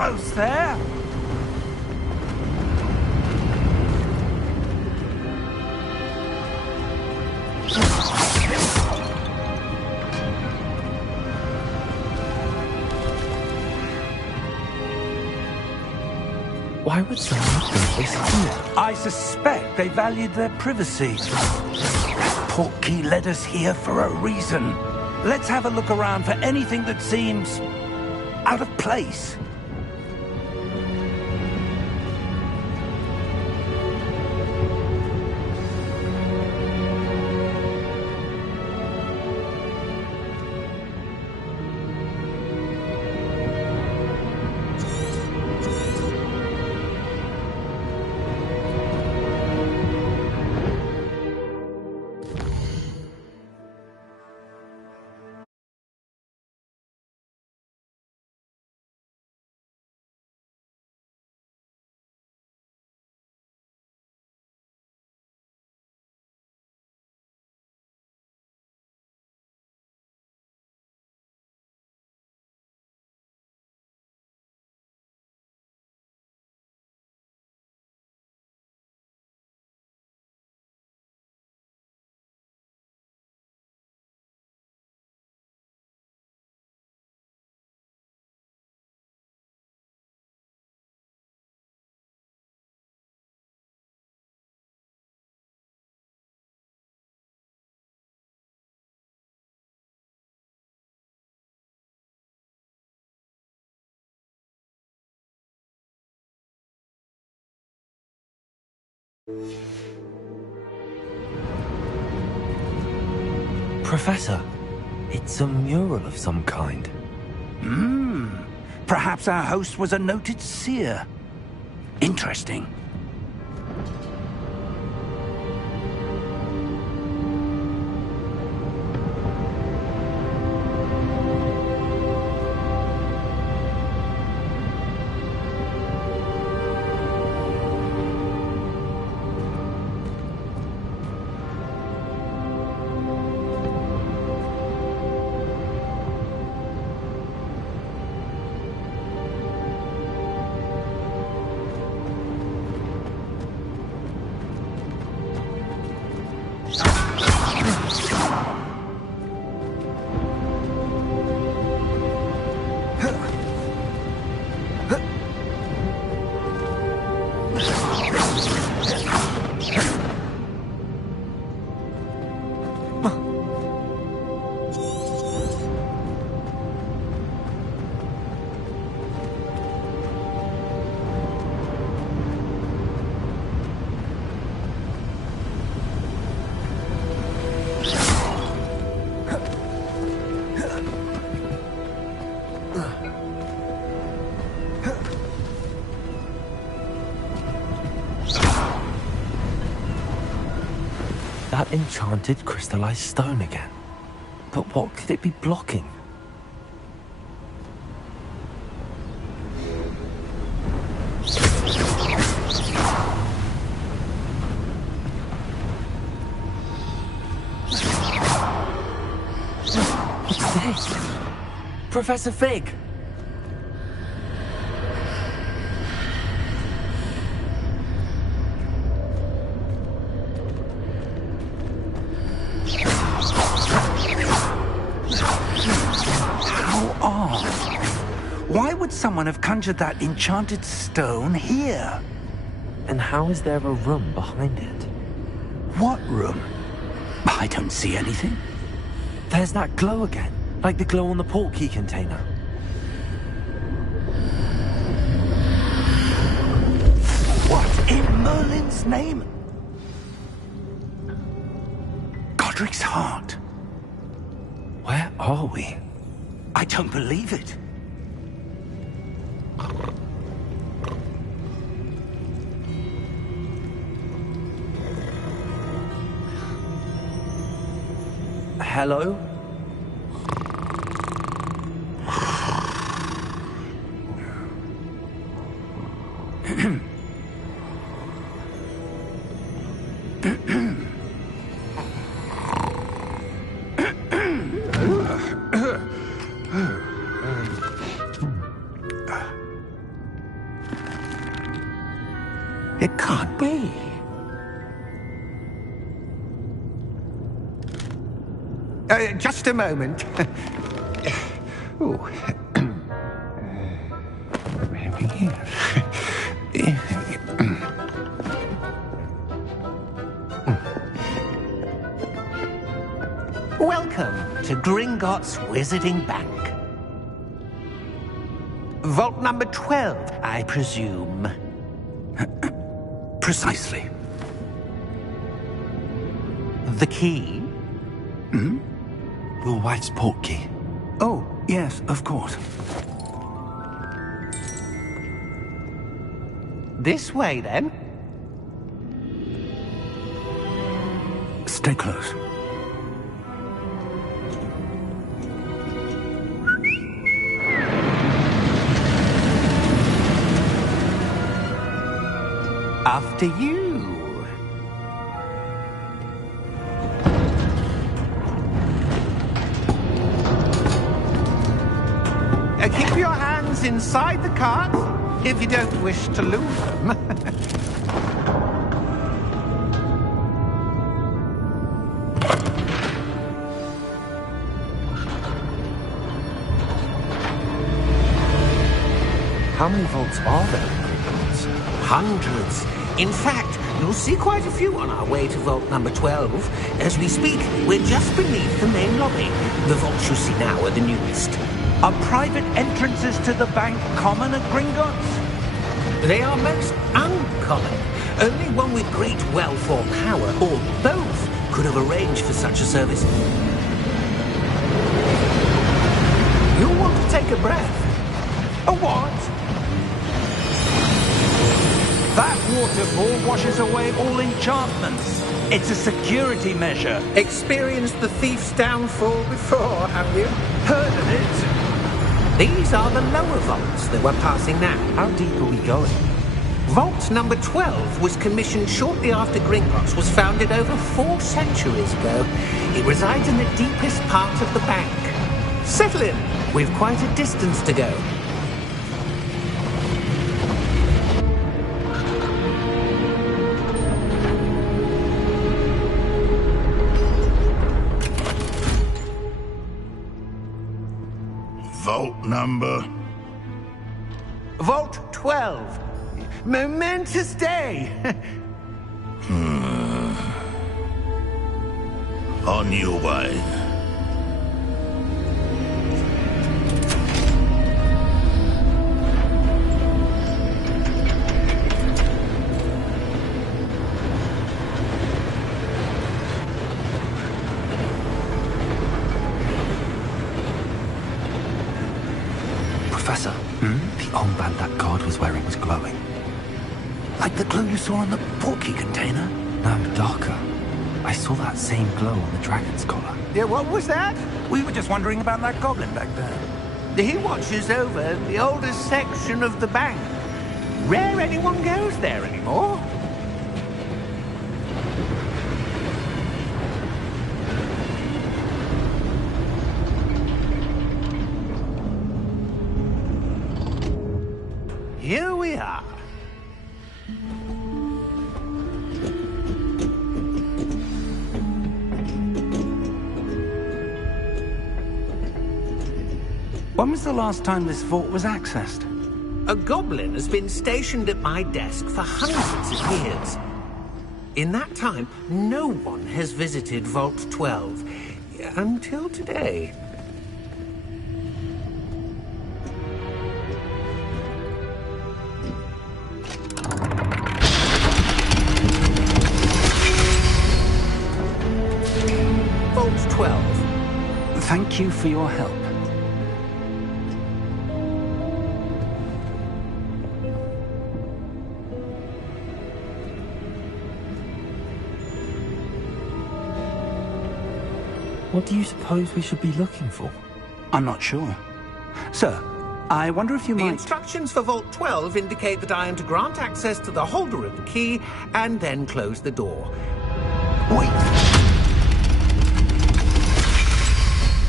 Almost there. Why would someone think this here? I suspect they valued their privacy. That portkey led us here for a reason. Let's have a look around for anything that seems out of place. Professor, it's a mural of some kind. Perhaps our host was a noted seer. Interesting. That enchanted crystallized stone again. But what could it be blocking? What's this? Professor Fig! Why would someone have conjured that enchanted stone here? And how is there a room behind it? What room? I don't see anything. There's that glow again, like the glow on the portkey container. What in Merlin's name? Godric's heart. Where are we? I don't believe it. Hello? It can't be. Just a moment. Oh. Welcome to Gringotts Wizarding Bank. Vault number 12, I presume. Precisely. The key? Hmm? Will White's port key. Oh, yes, of course. This way, then. Stay close. After you. Keep your hands inside the cart if you don't wish to lose them. How many vaults are there in Gringotts? Hundreds. In fact, you'll see quite a few on our way to vault number 12. As we speak, we're just beneath the main lobby. The vaults you see now are the newest. Are private entrances to the bank common at Gringotts? They are most uncommon. Only one with great wealth or power, or both, could have arranged for such a service. You'll want to take a breath. A what? That waterfall washes away all enchantments. It's a security measure. Experienced the thief's downfall before, have you? Heard of it? These are the lower vaults that we're passing now. How deep are we going? Vault number 12 was commissioned shortly after Gringotts was founded over 4 centuries ago. It resides in the deepest part of the bank. Settle in. We've quite a distance to go. Vault number? Vault 12. Momentous day. On your way. Professor, the armband that guard was wearing was glowing. Like the glow you saw on the portkey container? No, darker. I saw that same glow on the dragon's collar. Yeah, what was that? We were just wondering about that goblin back there. He watches over the oldest section of the bank. Rare anyone goes there anymore. Here we are. When was the last time this vault was accessed? A goblin has been stationed at my desk for hundreds of years. In that time, no one has visited Vault 12 until today. Vault 12. Thank you for your help. What do you suppose we should be looking for? I'm not sure. Sir, I wonder if you The might... instructions for Vault 12 indicate that I am to grant access to the holder of the key and then close the door. Wait!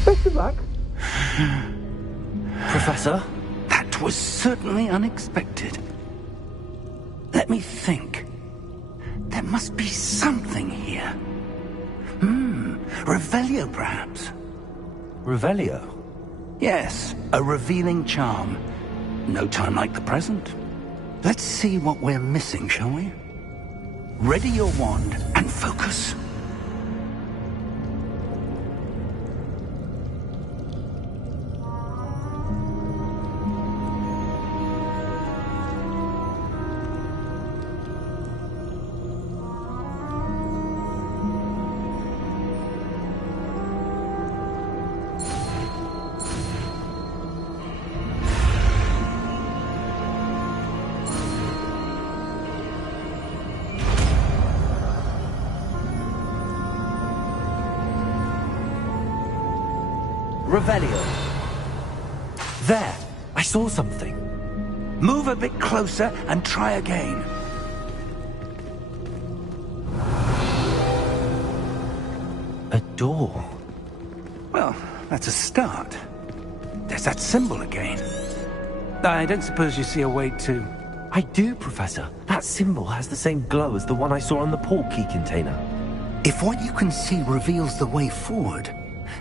Best of luck. Professor? That was certainly unexpected. Let me think. There must be something here. Revelio, perhaps? Revelio? Yes, a revealing charm. No time like the present. Let's see what we're missing, shall we? Ready your wand and focus. Revelio. There! I saw something. Move a bit closer and try again. A door. Well, that's a start. There's that symbol again. I don't suppose you see a way to... I do, Professor. That symbol has the same glow as the one I saw on the port key container. If what you can see reveals the way forward,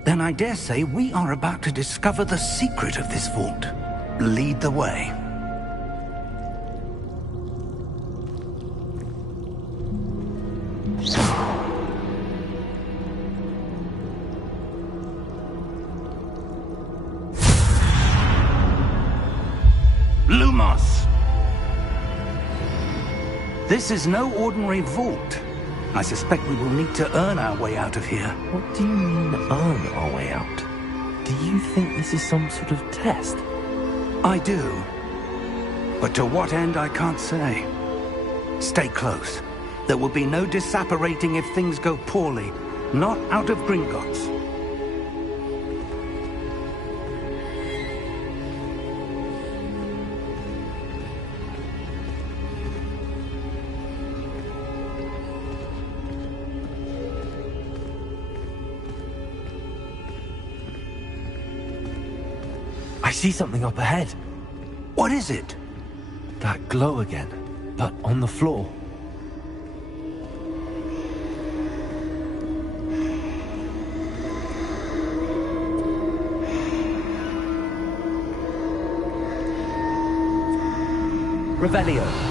then I dare say we are about to discover the secret of this vault. Lead the way. Lumos! This is no ordinary vault. I suspect we will need to earn our way out of here. What do you mean, earn our way out? Do you think this is some sort of test? I do. But to what end, I can't say. Stay close. There will be no disapparating if things go poorly. Not out of Gringotts. I see something up ahead. What is it? That glow again, but on the floor. Revelio.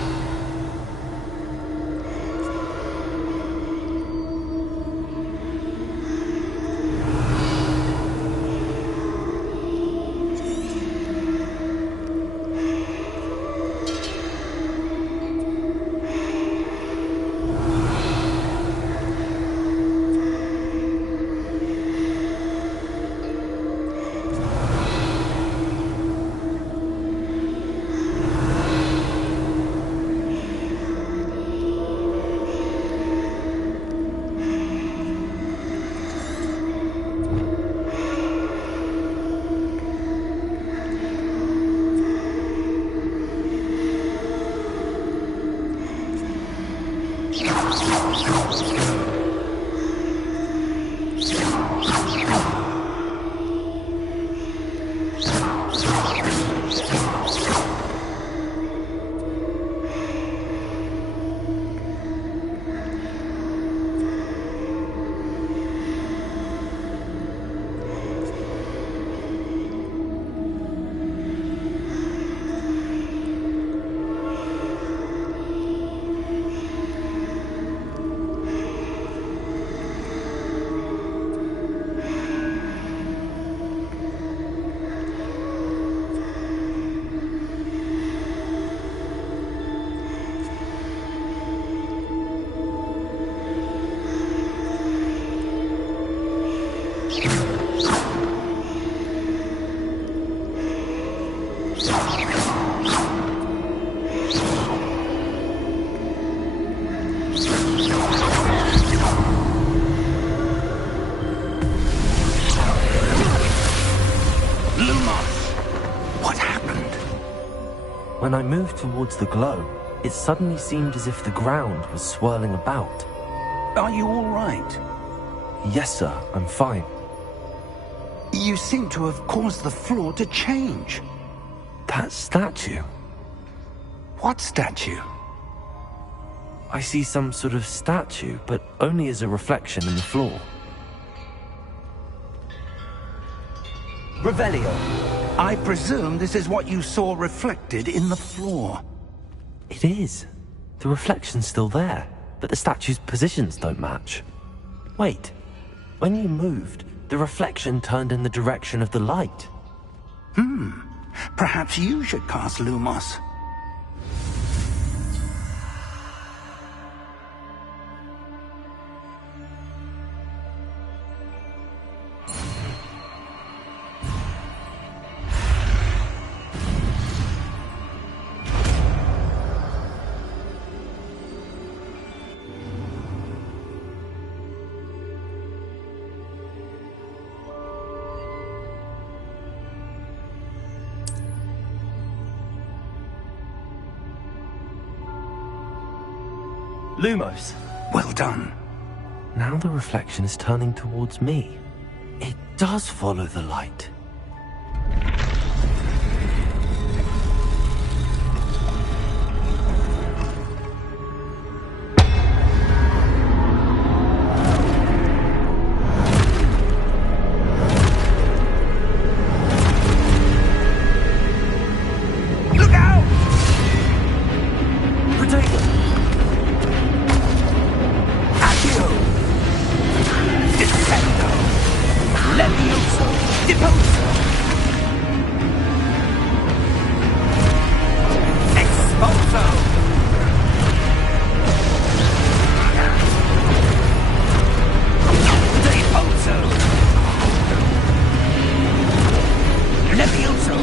When I moved towards the glow, it suddenly seemed as if the ground was swirling about. Are you all right? Yes, sir, I'm fine. You seem to have caused the floor to change. That statue? What statue? I see some sort of statue, but only as a reflection in the floor. Revelio, I presume this is what you saw reflected in the floor. It is. The reflection's still there, but the statue's positions don't match. Wait, when you moved, the reflection turned in the direction of the light. Perhaps you should cast Lumos. Lumos! Well done. Now the reflection is turning towards me. It does follow the light. Look out! Protego! Accio! Descendo! Levioso! Deposo! Expulso! Deposo! Levioso!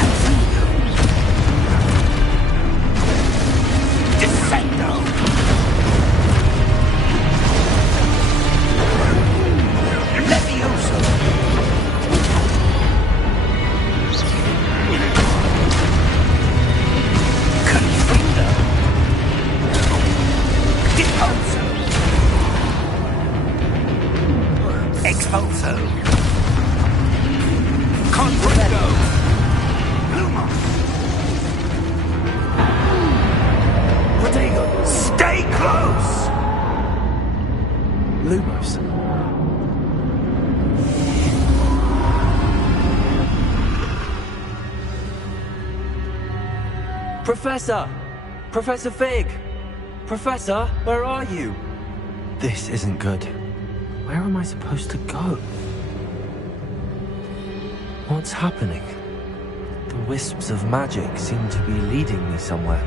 Anzio! Descendo! Levioso! Confundo! Deposo! Expulso! Confundo! Lumos! Protego! Stay close! Lumos! Professor! Professor Fig! Professor, where are you? This isn't good. Where am I supposed to go? What's happening? The wisps of magic seem to be leading me somewhere.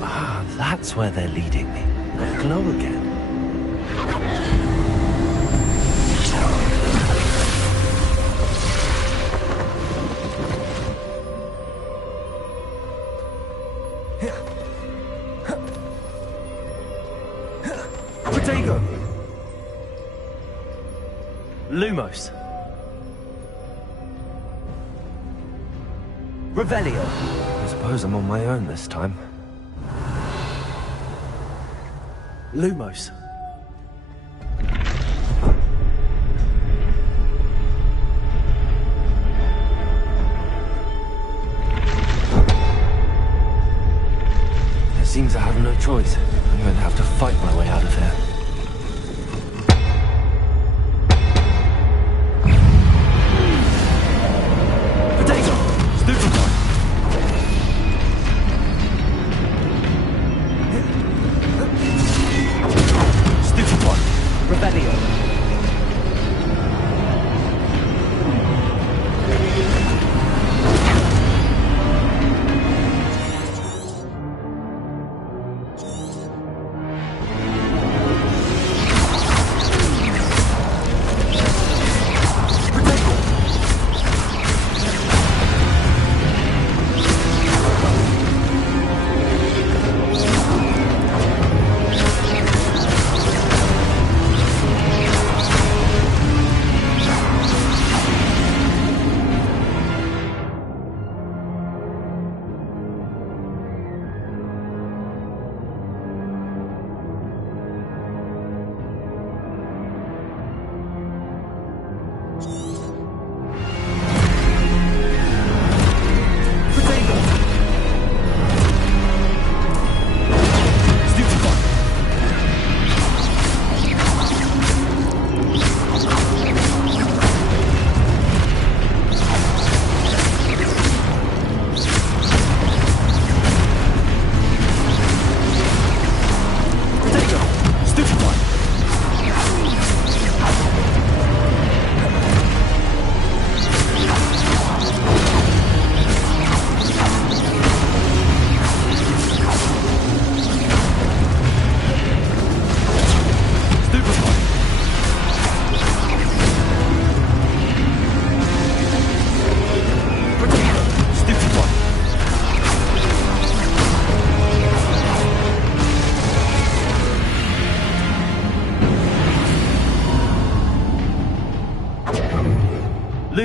Ah, that's where they're leading me. They glow again. Protego! Lumos! Revelio! I suppose I'm on my own this time. Lumos! It seems I have no choice. I'm going to have to fight my way out of here. Potato! Stupefy! Stupefy! Revelio!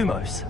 Lumos.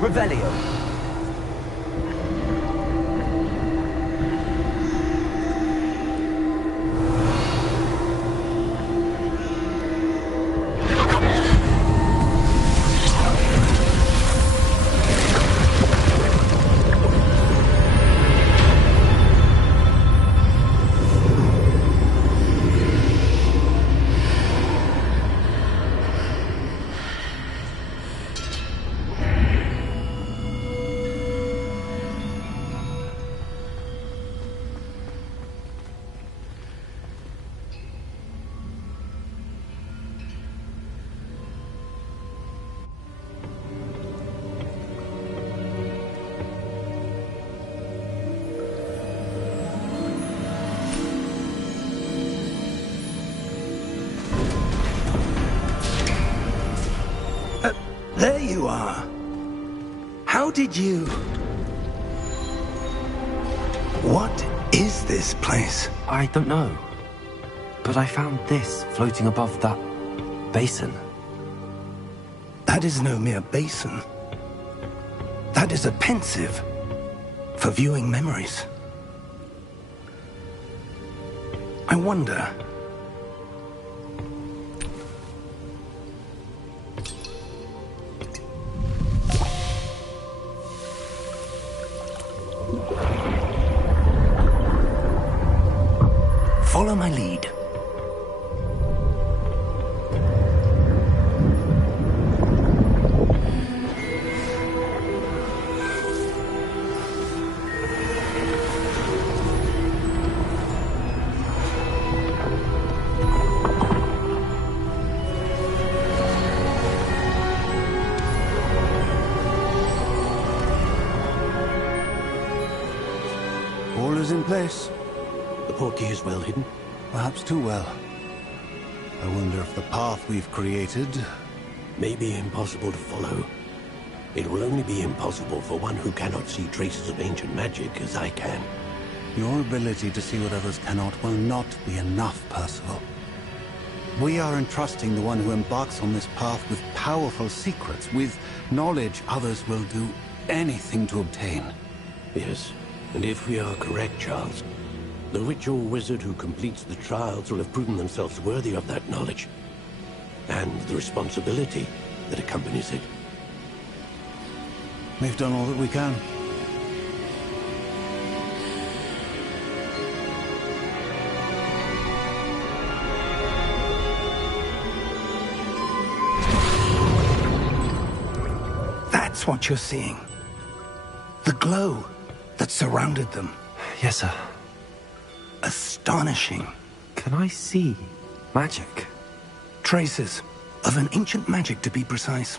Revelio. There you are. How did you... What is this place? I don't know. But I found this floating above that basin. That is no mere basin. That is a pensive for viewing memories. I wonder... Follow my lead. All is in place. The portkey is well hidden. Perhaps too well. I wonder if the path we've created... May be impossible to follow. It will only be impossible for one who cannot see traces of ancient magic as I can. Your ability to see what others cannot will not be enough, Percival. We are entrusting the one who embarks on this path with powerful secrets, with knowledge others will do anything to obtain. Yes, and if we are correct, Charles, the witch or wizard who completes the trials will have proven themselves worthy of that knowledge, and the responsibility that accompanies it. We've done all that we can. That's what you're seeing. The glow that surrounded them. Yes, sir. Astonishing. Can I see magic? Traces of an ancient magic, to be precise.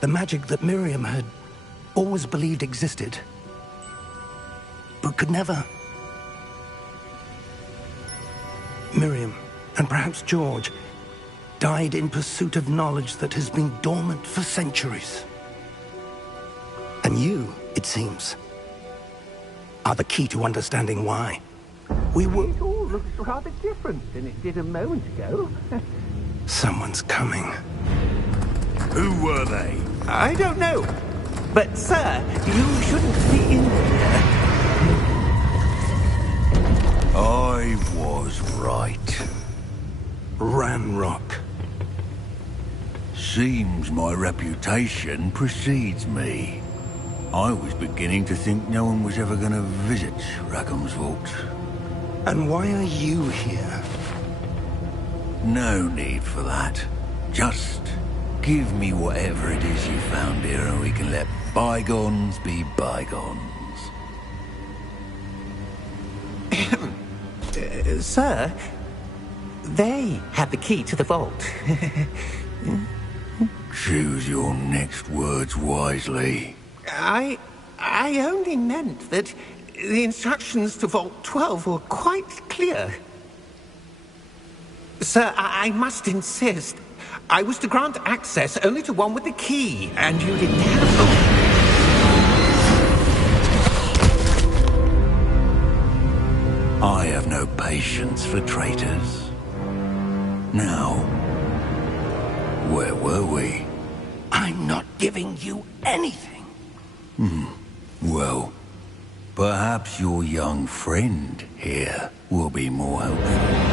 The magic that Miriam had always believed existed, but could never. Miriam, and perhaps George, died in pursuit of knowledge that has been dormant for centuries. And you, it seems, are the key to understanding why. It all looks rather different than it did a moment ago. Someone's coming. Who were they? I don't know. But, sir, you shouldn't be in here. I was right. Ranrock. Seems my reputation precedes me. I was beginning to think no one was ever going to visit Rackham's vault. And why are you here? No need for that. Just Give me whatever it is you found here and we can let bygones be bygones. Sir, they had the key to the vault. Choose your next words wisely. I only meant that the instructions to Vault 12 were quite clear. Sir, I must insist. I was to grant access only to one with the key, and you didn't have I have no patience for traitors. Now, where were we? I'm not giving you anything. Well, perhaps your young friend here will be more helpful.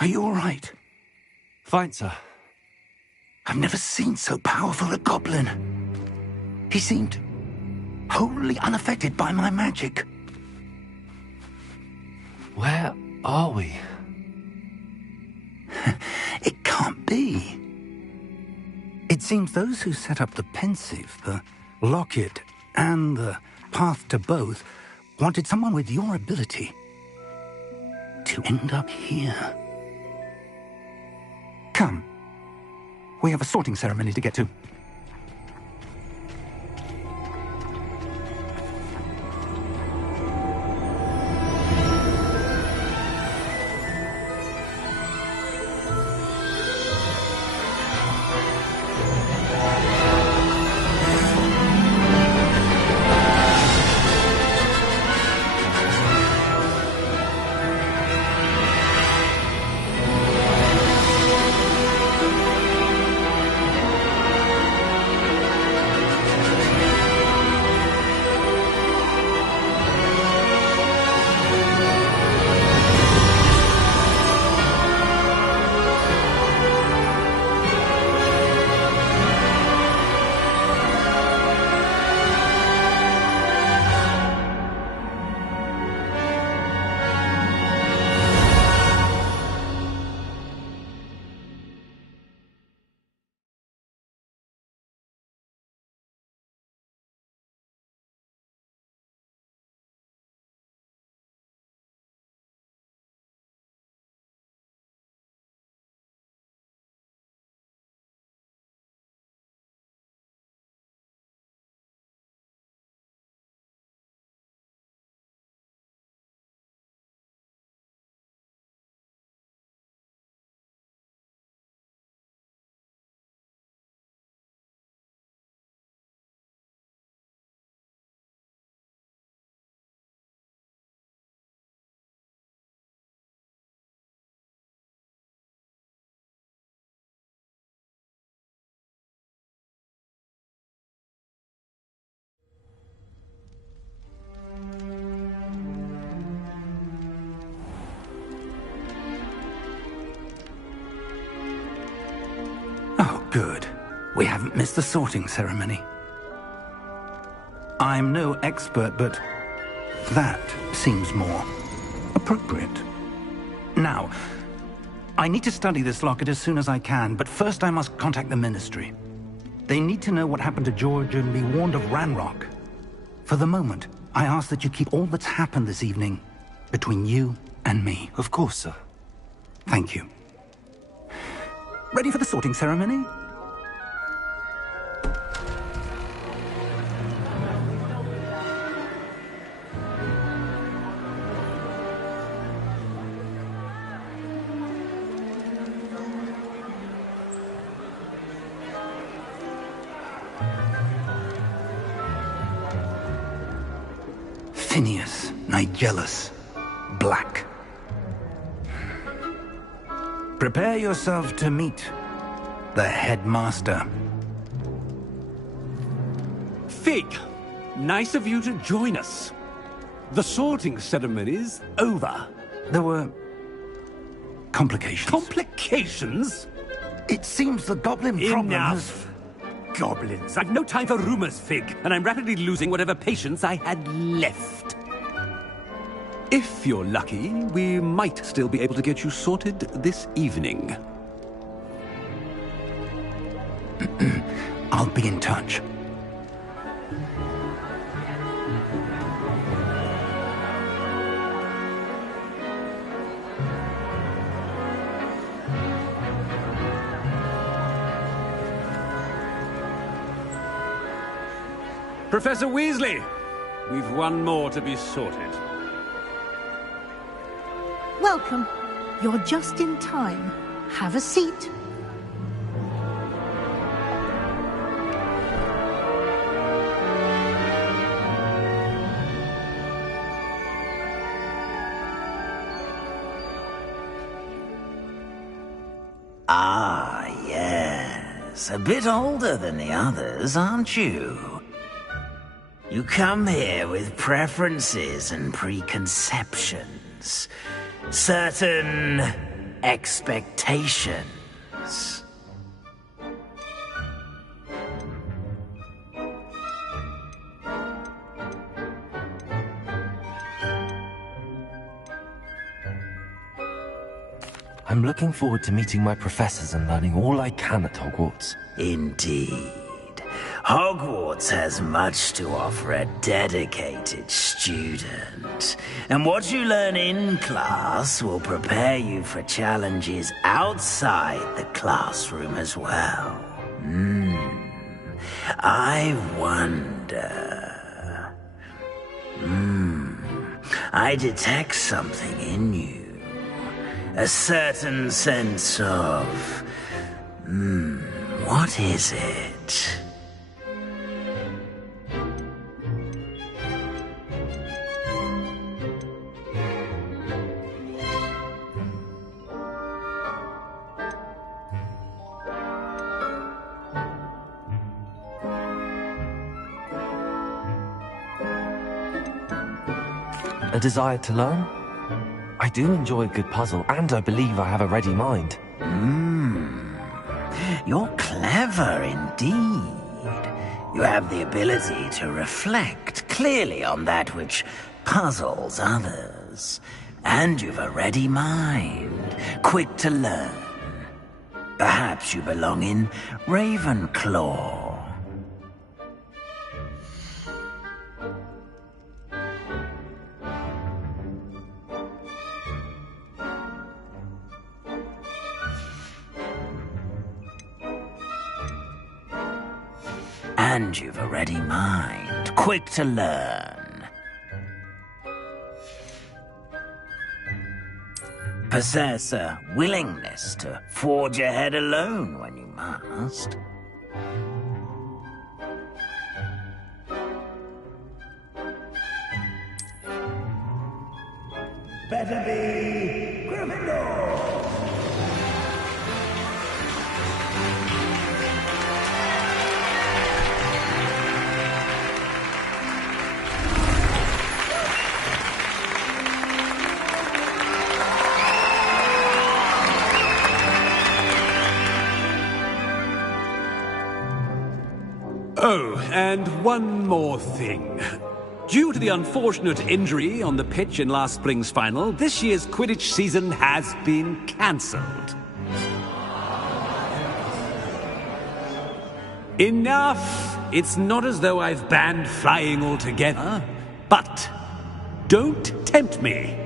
Are you all right? Fine, sir. I've never seen so powerful a goblin. He seemed wholly unaffected by my magic. Where are we? It can't be. It seems those who set up the pensive, the locket, and the path to both wanted someone with your ability to end up here. Come. We have a sorting ceremony to get to. Oh, good. We haven't missed the sorting ceremony. I'm no expert, but that seems more appropriate. Now, I need to study this locket as soon as I can, but first I must contact the Ministry. They need to know what happened to George and be warned of Ranrock. For the moment, I ask that you keep all that's happened this evening between you and me. Of course, sir. Thank you. Ready for the sorting ceremony? Phineas, Nigellus, Black. Prepare yourself to meet the headmaster. Fig, nice of you to join us. The sorting ceremony's over. There were complications. Complications? It seems the goblin problem has... Enough! Goblins. I've no time for rumors, Fig, and I'm rapidly losing whatever patience I had left. If you're lucky, we might still be able to get you sorted this evening. I'll be in touch. Professor Weasley, we've one more to be sorted. Welcome. You're just in time. Have a seat. Ah, yes. A bit older than the others, aren't you? You come here with preferences and preconceptions. Certain expectations. I'm looking forward to meeting my professors and learning all I can at Hogwarts. Indeed. Hogwarts has much to offer a dedicated student. And what you learn in class will prepare you for challenges outside the classroom as well. I wonder... I detect something in you. A certain sense of... what is it? A desire to learn? I do enjoy a good puzzle, and I believe I have a ready mind. You're clever indeed. You have the ability to reflect clearly on that which puzzles others. And you've a ready mind, quick to learn. Perhaps you belong in Ravenclaw. And you've a ready mind, quick to learn. Possess a willingness to forge ahead alone when you must. Better be Gryffindor! Oh, and one more thing. Due to the unfortunate injury on the pitch in last spring's final, this year's Quidditch season has been cancelled. Enough! It's not as though I've banned flying altogether. But don't tempt me.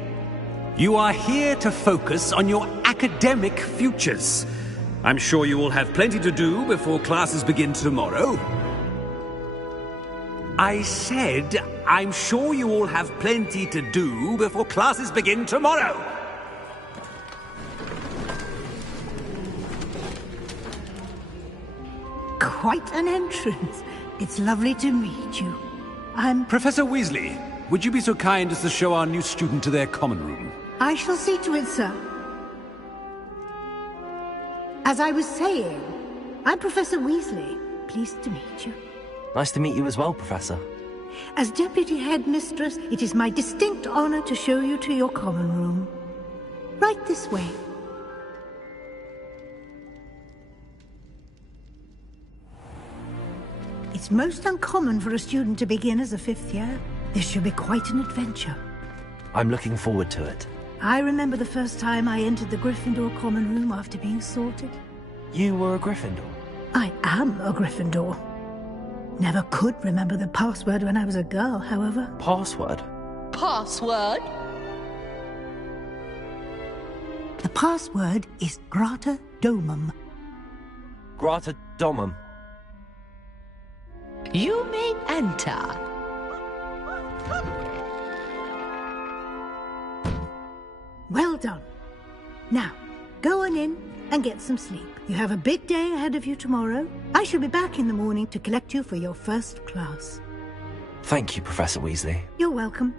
You are here to focus on your academic futures. I'm sure you will have plenty to do before classes begin tomorrow. I said, I'm sure you all have plenty to do before classes begin tomorrow. Quite an entrance. It's lovely to meet you. I'm... Professor Weasley, would you be so kind as to show our new student to their common room? I shall see to it, sir. As I was saying, I'm Professor Weasley. Pleased to meet you. Nice to meet you as well, Professor. As Deputy Headmistress, it is my distinct honor to show you to your common room. Right this way. It's most uncommon for a student to begin as a fifth year. This should be quite an adventure. I'm looking forward to it. I remember the first time I entered the Gryffindor common room after being sorted. You were a Gryffindor? I am a Gryffindor. Never could remember the password when I was a girl, however. Password? Password? The password is Grata Domum. Grata Domum. You may enter. Well done. Now, go on in and get some sleep. You have a big day ahead of you tomorrow. I shall be back in the morning to collect you for your first class. Thank you, Professor Weasley. You're welcome.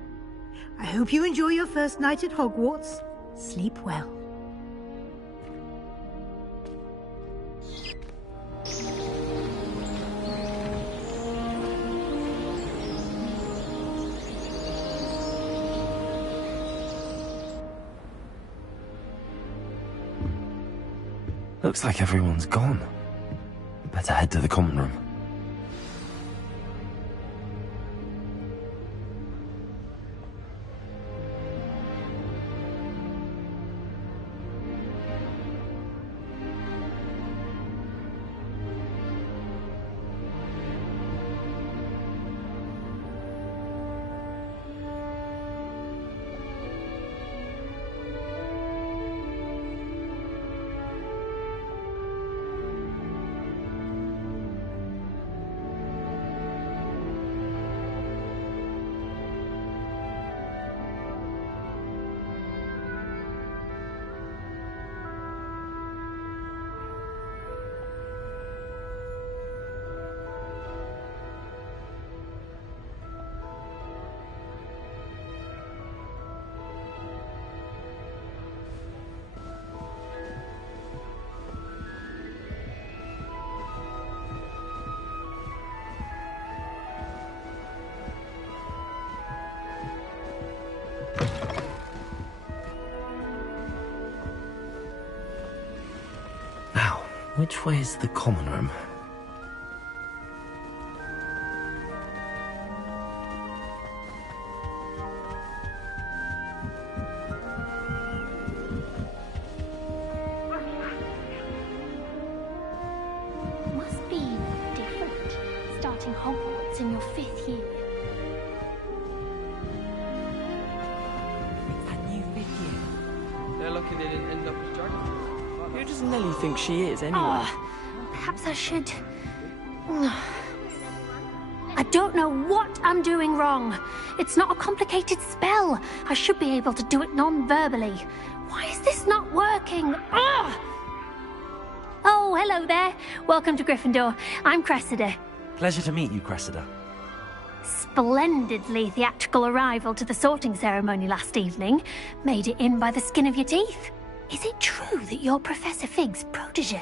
I hope you enjoy your first night at Hogwarts. Sleep well. Looks like everyone's gone. Better head to the common room. Which way is the common room? Must be different, starting Hogwarts in your 5th year. It's that new 5th year. They're lucky they didn't end up as dragons. Who does Nellie think she is, anyway? Oh, perhaps I should... I don't know what I'm doing wrong. It's not a complicated spell. I should be able to do it non-verbally. Why is this not working? Ugh! Oh, hello there. Welcome to Gryffindor. I'm Cressida. Pleasure to meet you, Cressida. Splendidly theatrical arrival to the sorting ceremony last evening. Made it in by the skin of your teeth. Is it true that you're Professor Fig's protege?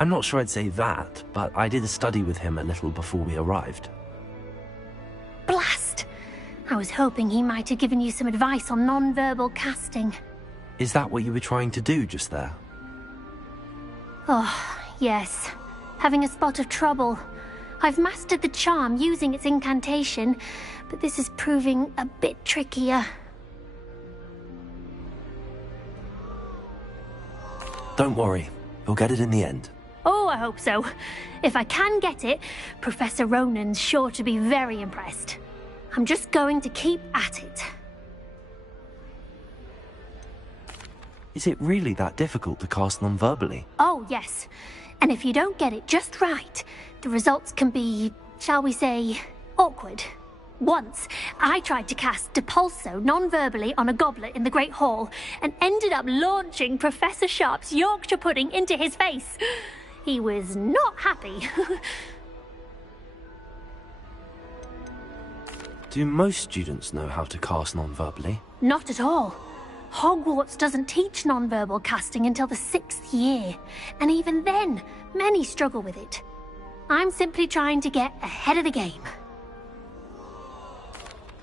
I'm not sure I'd say that, but I did a study with him a little before we arrived. Blast! I was hoping he might have given you some advice on non-verbal casting. Is that what you were trying to do just there? Oh, yes. Having a spot of trouble. I've mastered the charm using its incantation, but this is proving a bit trickier. Don't worry. You'll get it in the end. Oh, I hope so. If I can get it, Professor Ronan's sure to be very impressed. I'm just going to keep at it. Is it really that difficult to cast non-verbally? Oh, yes. And if you don't get it just right, the results can be, shall we say, awkward. Once, I tried to cast Depulso non-verbally on a goblet in the Great Hall and ended up launching Professor Sharp's Yorkshire pudding into his face. He was not happy. Do most students know how to cast non-verbally? Not at all. Hogwarts doesn't teach non-verbal casting until the 6th year, and even then, many struggle with it. I'm simply trying to get ahead of the game.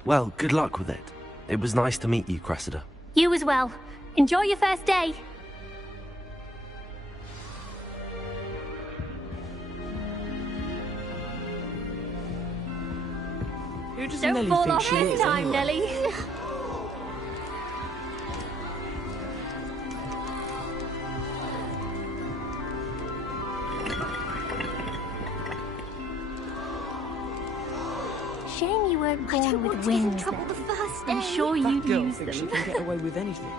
Well, good luck with it. It was nice to meet you, Cressida. You as well. Enjoy your first day. Who does Don't Nelly fall think off she this is? time, Nelly. Shame you weren't born with wings. I'm sure you'd That girl use thinks them. she can get away with anything.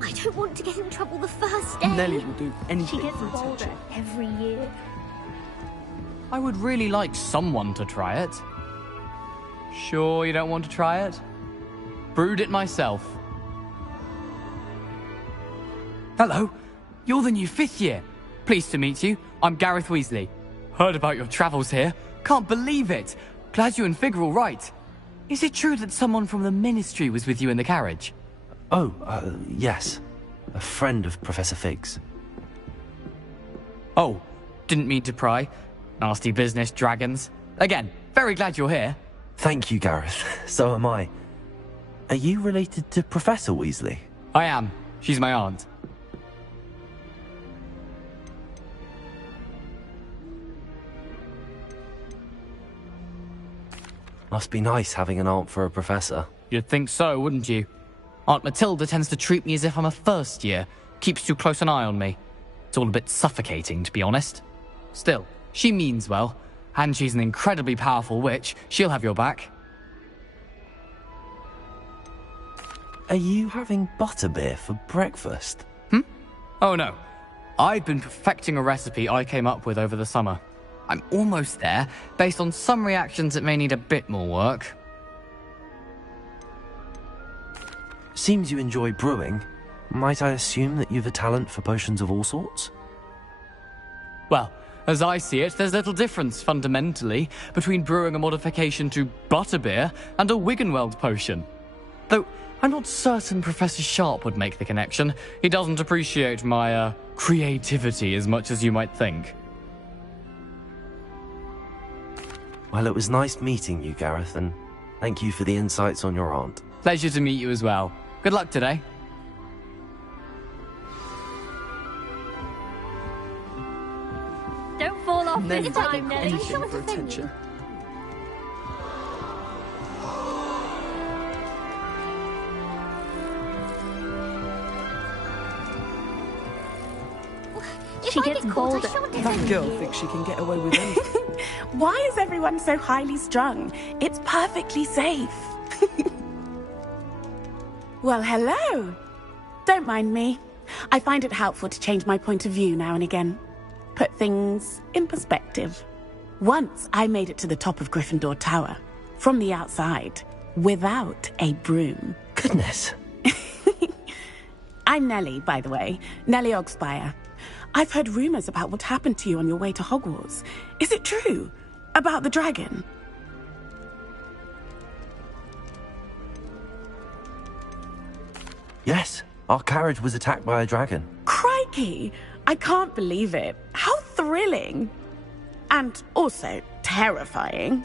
I don't want to get in trouble the first day. Nelly will do anything She gets for bolder attention. every year. I would really like someone to try it. Sure you don't want to try it? Brewed it myself. Hello, you're the new 5th year. Pleased to meet you. I'm Gareth Weasley. Heard about your travels here. Can't believe it. Glad you and Fig are all right. Is it true that someone from the Ministry was with you in the carriage? Oh, yes. A friend of Professor Fig's. Oh, didn't mean to pry. Nasty business, dragons. Again, very glad you're here. Thank you, Gareth. So am I. Are you related to Professor Weasley? I am. She's my aunt. Must be nice having an aunt for a professor. You'd think so, wouldn't you? Aunt Matilda tends to treat me as if I'm a first year. Keeps too close an eye on me. It's all a bit suffocating, to be honest. Still, she means well. And she's an incredibly powerful witch. She'll have your back. Are you having butterbeer for breakfast? Oh no. I've been perfecting a recipe I came up with over the summer. I'm almost there, based on some reactions that may need a bit more work. Seems you enjoy brewing. Might I assume that you've a talent for potions of all sorts? Well, as I see it, there's little difference, fundamentally, between brewing a modification to butterbeer and a Wiggenweld potion. Though, I'm not certain Professor Sharp would make the connection. He doesn't appreciate my, creativity as much as you might think. Well, it was nice meeting you, Gareth, and thank you for the insights on your aunt. Pleasure to meet you as well. Good luck today. Don't fall off Nelly this will time, do Nelly. anything for attention. She gets bolder. That girl thinks she can get away with anything. Why is everyone so highly strung? It's perfectly safe. Well, hello. Don't mind me. I find it helpful to change my point of view now and again. Put things in perspective. Once I made it to the top of Gryffindor Tower, from the outside, without a broom. Goodness. I'm Nellie, by the way. Nellie Ogspire. I've heard rumors about what happened to you on your way to Hogwarts. Is it true? About the dragon? Yes, our carriage was attacked by a dragon. Crikey! I can't believe it. How thrilling! And also terrifying.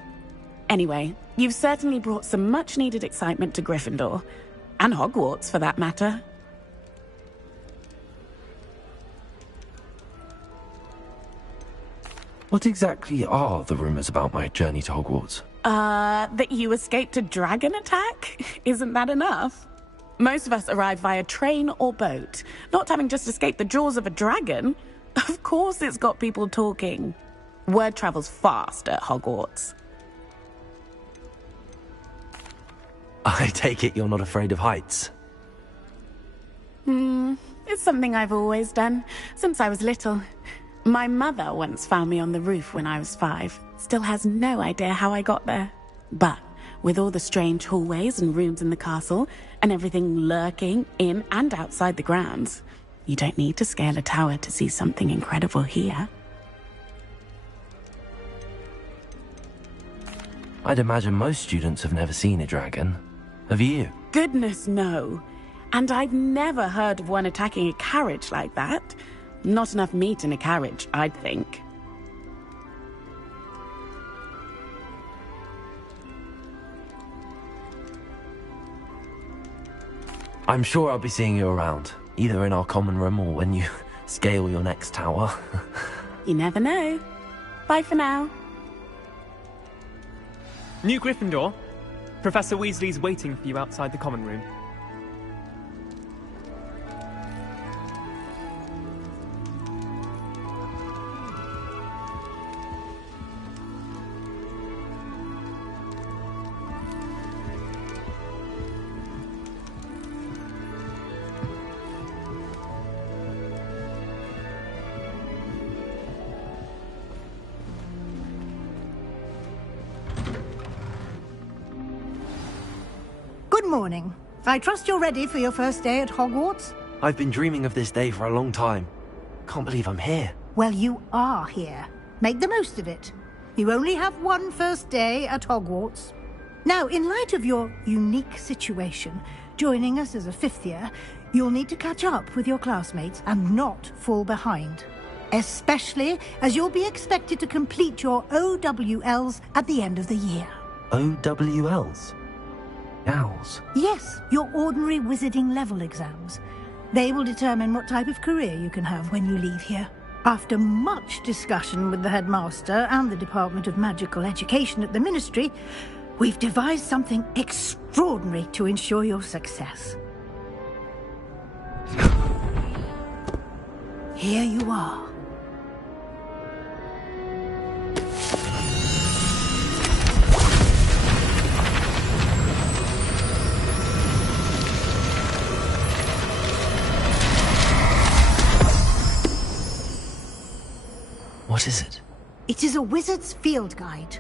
Anyway, you've certainly brought some much-needed excitement to Gryffindor. And Hogwarts, for that matter. What exactly are the rumors about my journey to Hogwarts? That you escaped a dragon attack? Isn't that enough? Most of us arrive via train or boat, not having just escaped the jaws of a dragon. Of course it's got people talking. Word travels fast at Hogwarts. I take it you're not afraid of heights? It's something I've always done, since I was little. My mother once found me on the roof when I was 5. Still has no idea how I got there. But with all the strange hallways and rooms in the castle, and everything lurking in and outside the grounds, you don't need to scale a tower to see something incredible here. I'd imagine most students have never seen a dragon. Have you? Goodness, no. And I've never heard of one attacking a carriage like that. Not enough meat in a carriage, I'd think. I'm sure I'll be seeing you around, either in our common room or when you scale your next tower. You never know. Bye for now. New Gryffindor. Professor Weasley's waiting for you outside the common room. Good morning. I trust you're ready for your first day at Hogwarts? I've been dreaming of this day for a long time. Can't believe I'm here. Well, you are here. Make the most of it. You only have one first day at Hogwarts. Now, in light of your unique situation, joining us as a 5th year, you'll need to catch up with your classmates and not fall behind. Especially as you'll be expected to complete your OWLs at the end of the year. OWLs? Owls? Yes, your ordinary wizarding level exams. They will determine what type of career you can have when you leave here. After much discussion with the headmaster and the Department of Magical Education at the Ministry, we've devised something extraordinary to ensure your success. Here you are. What is it? It is a wizard's field guide.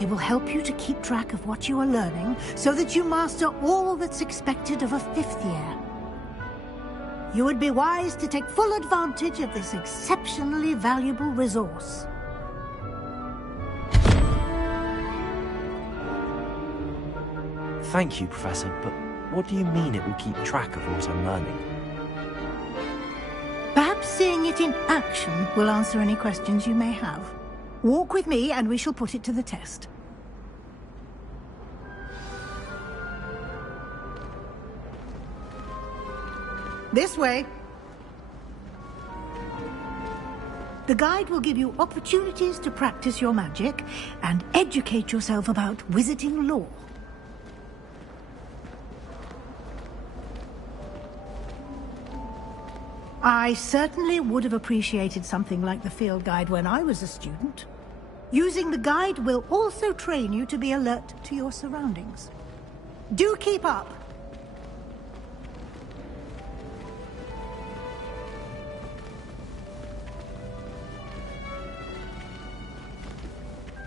It will help you to keep track of what you are learning so that you master all that's expected of a 5th year. You would be wise to take full advantage of this exceptionally valuable resource. Thank you, Professor, but what do you mean it will keep track of what I'm learning? Perhaps seeing it in action will answer any questions you may have. Walk with me and we shall put it to the test. This way. The guide will give you opportunities to practice your magic and educate yourself about wizarding lore. I certainly would have appreciated something like the field guide when I was a student. Using the guide will also train you to be alert to your surroundings. Do keep up.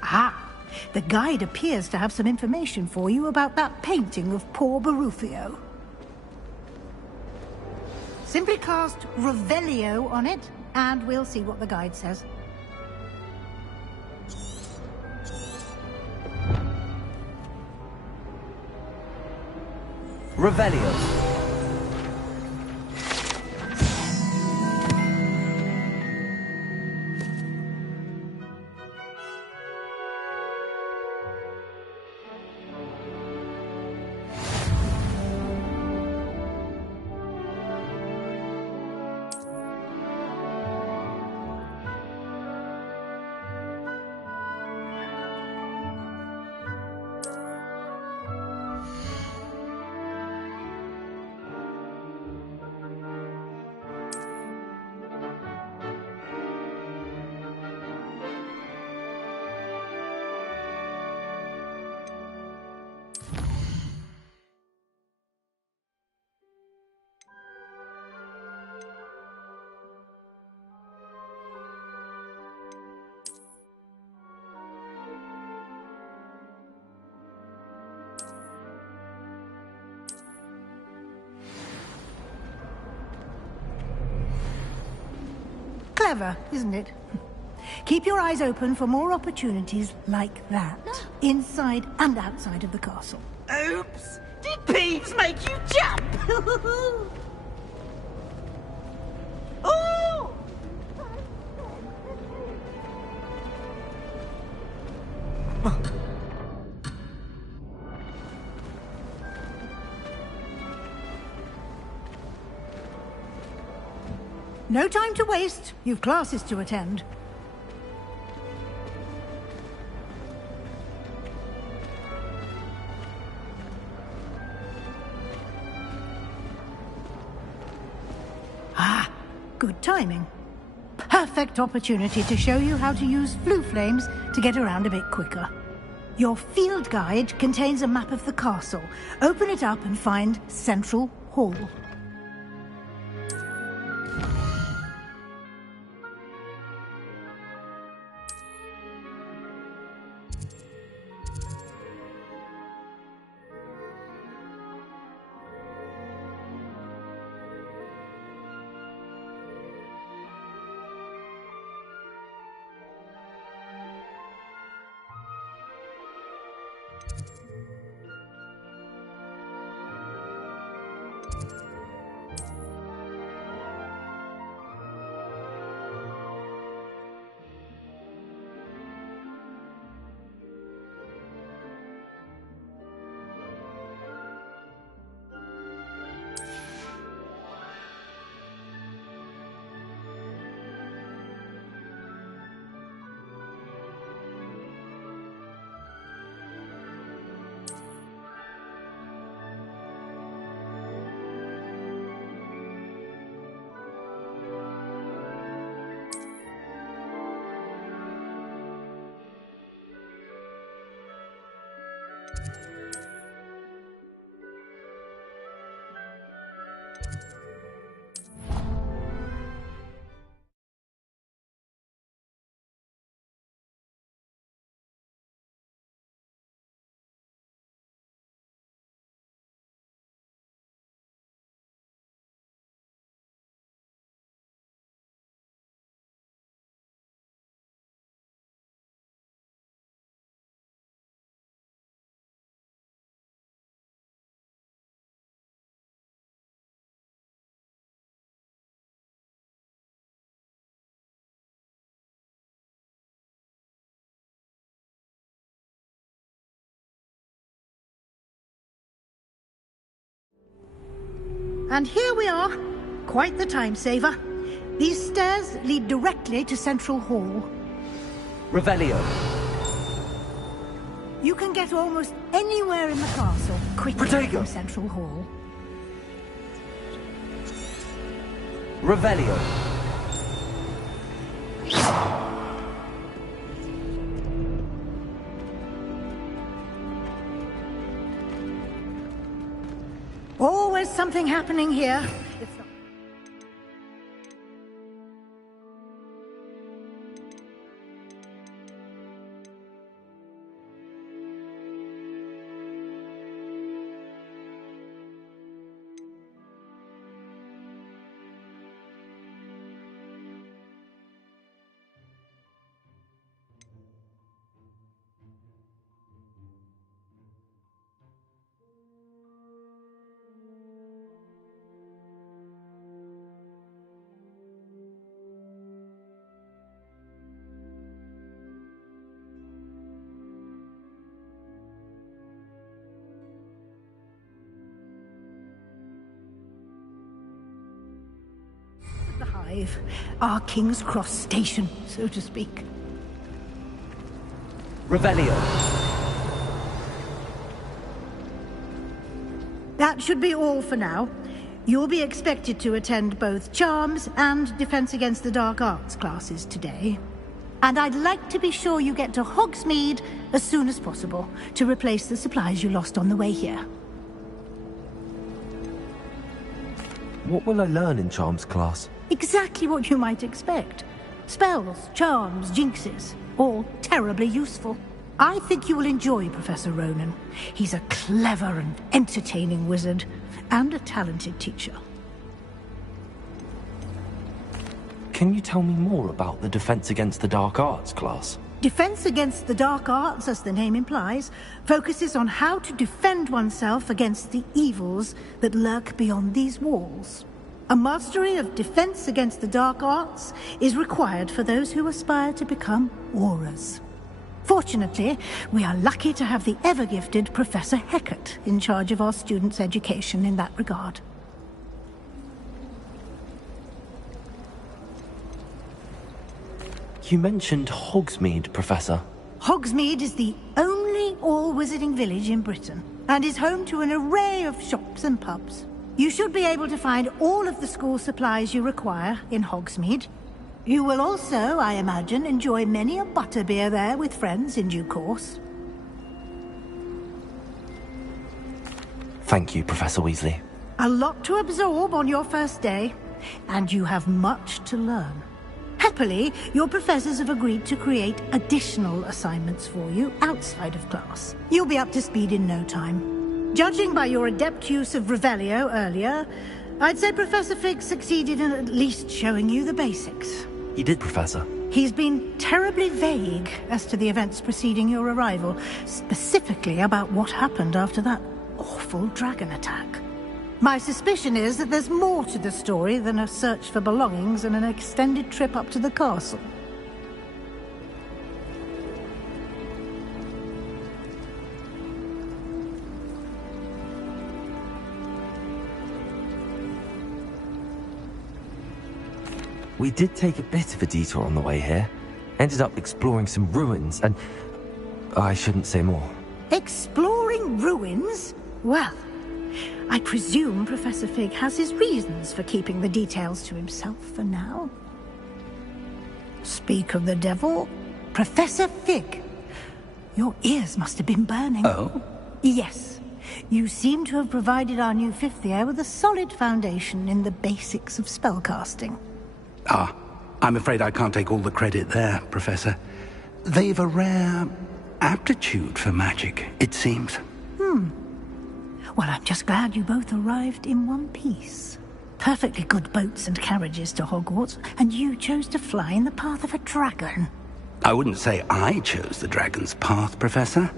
Ah, the guide appears to have some information for you about that painting of poor Barufio. Simply cast Revelio on it, and we'll see what the guide says. Revelio. Clever, isn't it? Keep your eyes open for more opportunities like that, inside and outside of the castle. Oops! Did Peeves make you jump? Oh! No time to waste. You've classes to attend. Ah, good timing. Perfect opportunity to show you how to use flue flames to get around a bit quicker. Your field guide contains a map of the castle. Open it up and find Central Hall. And here we are. Quite the time saver. These stairs lead directly to Central Hall. Revelio. You can get almost anywhere in the castle quickly Protego. from Central Hall. Revelio. Always something happening here. It's not... The Hive, our King's Cross station, so to speak. Revelio. That should be all for now. You'll be expected to attend both Charms and Defense Against the Dark Arts classes today. And I'd like to be sure you get to Hogsmeade as soon as possible to replace the supplies you lost on the way here. What will I learn in Charms class? Exactly what you might expect. Spells, charms, jinxes, all terribly useful. I think you will enjoy Professor Ronan. He's a clever and entertaining wizard, and a talented teacher. can you tell me more about the Defense Against the Dark Arts class? Defense Against the Dark Arts, as the name implies, focuses on how to defend oneself against the evils that lurk beyond these walls. A mastery of Defense Against the Dark Arts is required for those who aspire to become Aurors. Fortunately, we are lucky to have the ever-gifted Professor Hecat in charge of our students' education in that regard. You mentioned Hogsmeade, Professor. Hogsmeade is the only all-wizarding village in Britain, and is home to an array of shops and pubs. You should be able to find all of the school supplies you require in Hogsmeade. You will also, I imagine, enjoy many a butterbeer there with friends in due course. Thank you, Professor Weasley. A lot to absorb on your first day, and you have much to learn. Happily, your professors have agreed to create additional assignments for you outside of class. You'll be up to speed in no time. Judging by your adept use of Revelio earlier, I'd say Professor Fig succeeded in at least showing you the basics. He did, Professor. He's been terribly vague as to the events preceding your arrival, specifically about what happened after that awful dragon attack. My suspicion is that there's more to the story than a search for belongings and an extended trip up to the castle. We did take a bit of a detour on the way here. Ended up exploring some ruins and... I shouldn't say more. Exploring ruins? Well, I presume Professor Fig has his reasons for keeping the details to himself for now. Speak of the devil, Professor Fig. Your ears must have been burning. Oh? Yes. You seem to have provided our new fifth year with a solid foundation in the basics of spellcasting. Ah, I'm afraid I can't take all the credit there, Professor. They've a rare aptitude for magic, it seems. Well, I'm just glad you both arrived in one piece. Perfectly good boats and carriages to Hogwarts, and you chose to fly in the path of a dragon. I wouldn't say I chose the dragon's path, Professor.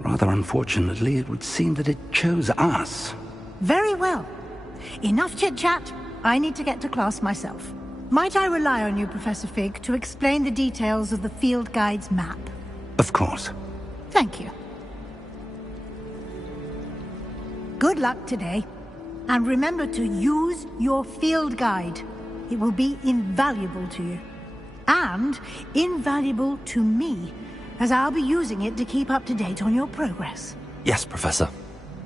Rather unfortunately, it would seem that it chose us. Very well. Enough chit-chat. I need to get to class myself. Might I rely on you, Professor Fig, to explain the details of the field guide's map? Of course. Thank you. Good luck today. And remember to use your field guide. It will be invaluable to you. And invaluable to me, as I'll be using it to keep up to date on your progress. Yes, Professor.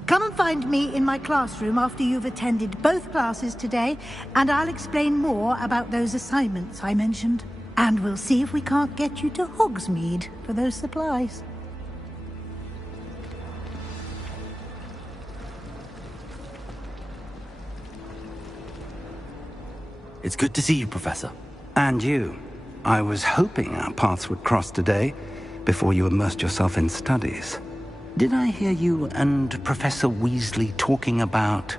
Come and find me in my classroom after you've attended both classes today, and I'll explain more about those assignments I mentioned. And we'll see if we can't get you to Hogsmeade for those supplies. It's good to see you, Professor. And you. I was hoping our paths would cross today, before you immersed yourself in studies. Did I hear you and Professor Weasley talking about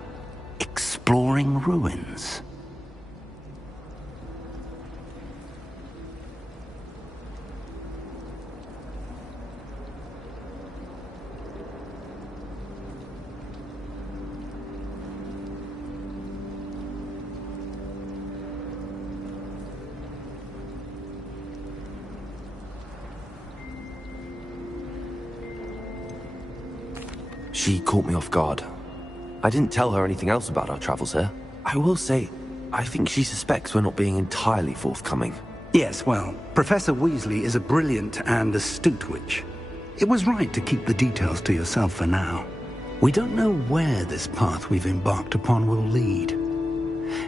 exploring ruins? She caught me off guard. I didn't tell her anything else about our travels here. I will say, I think she suspects we're not being entirely forthcoming. Yes, well, Professor Weasley is a brilliant and astute witch. It was right to keep the details to yourself for now. We don't know where this path we've embarked upon will lead.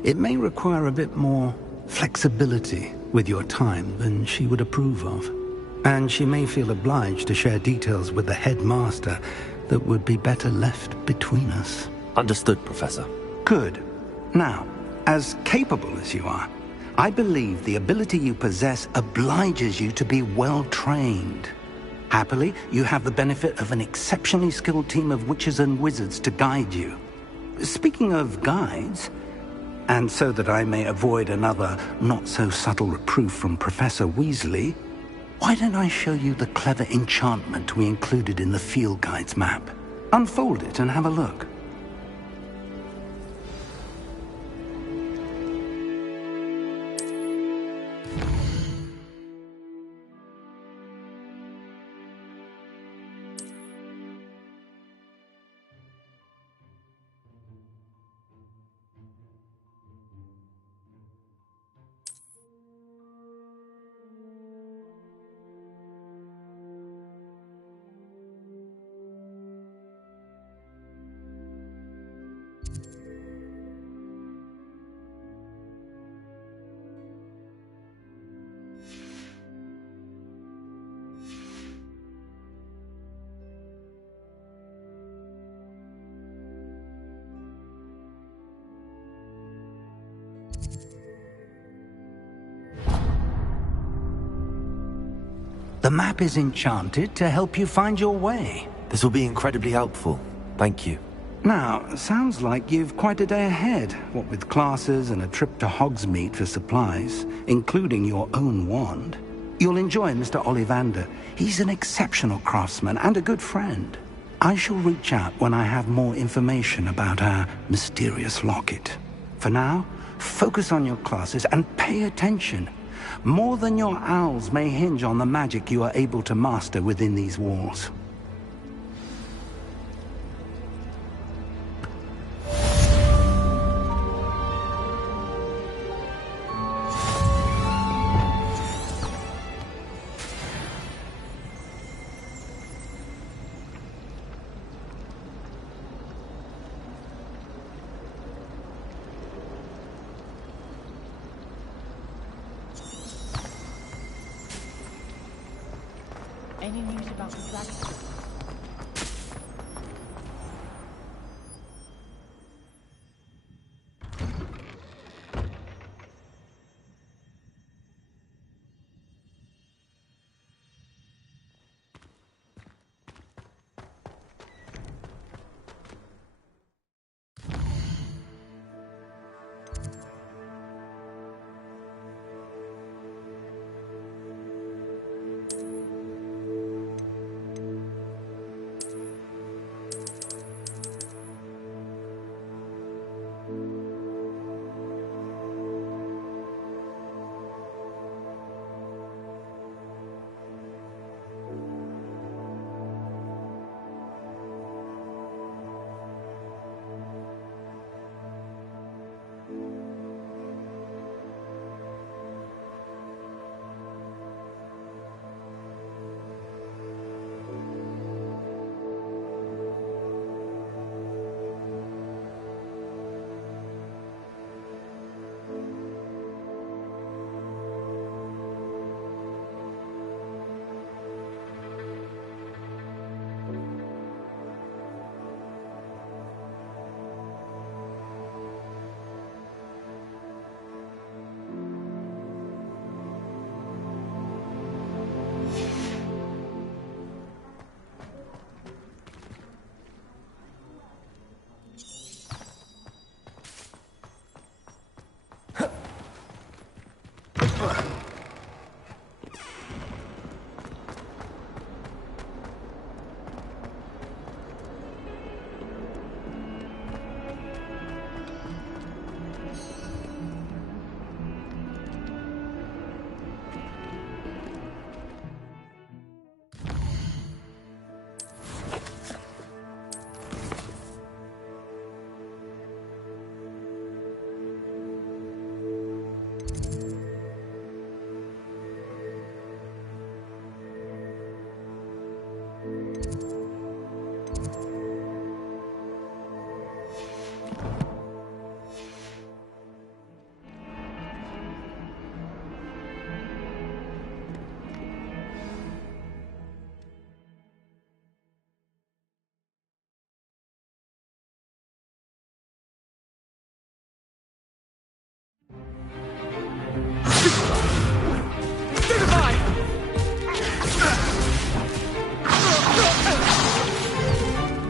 It may require a bit more flexibility with your time than she would approve of. And she may feel obliged to share details with the headmaster that would be better left between us. Understood, Professor. Good. Now, as capable as you are, I believe the ability you possess obliges you to be well-trained. Happily, you have the benefit of an exceptionally skilled team of witches and wizards to guide you. Speaking of guides, And so that I may avoid another not-so-subtle reproof from Professor Weasley, why don't I show you the clever enchantment we included in the field guide's map? Unfold it and have a look. The map is enchanted to help you find your way. This will be incredibly helpful. Thank you. Now, sounds like you've quite a day ahead, what with classes and a trip to Hogsmeade for supplies, including your own wand. You'll enjoy Mr. Ollivander. He's an exceptional craftsman and a good friend. I shall reach out when I have more information about our mysterious locket. For now, focus on your classes and pay attention. More than your owls may hinge on the magic you are able to master within these walls. Any news about the dragon?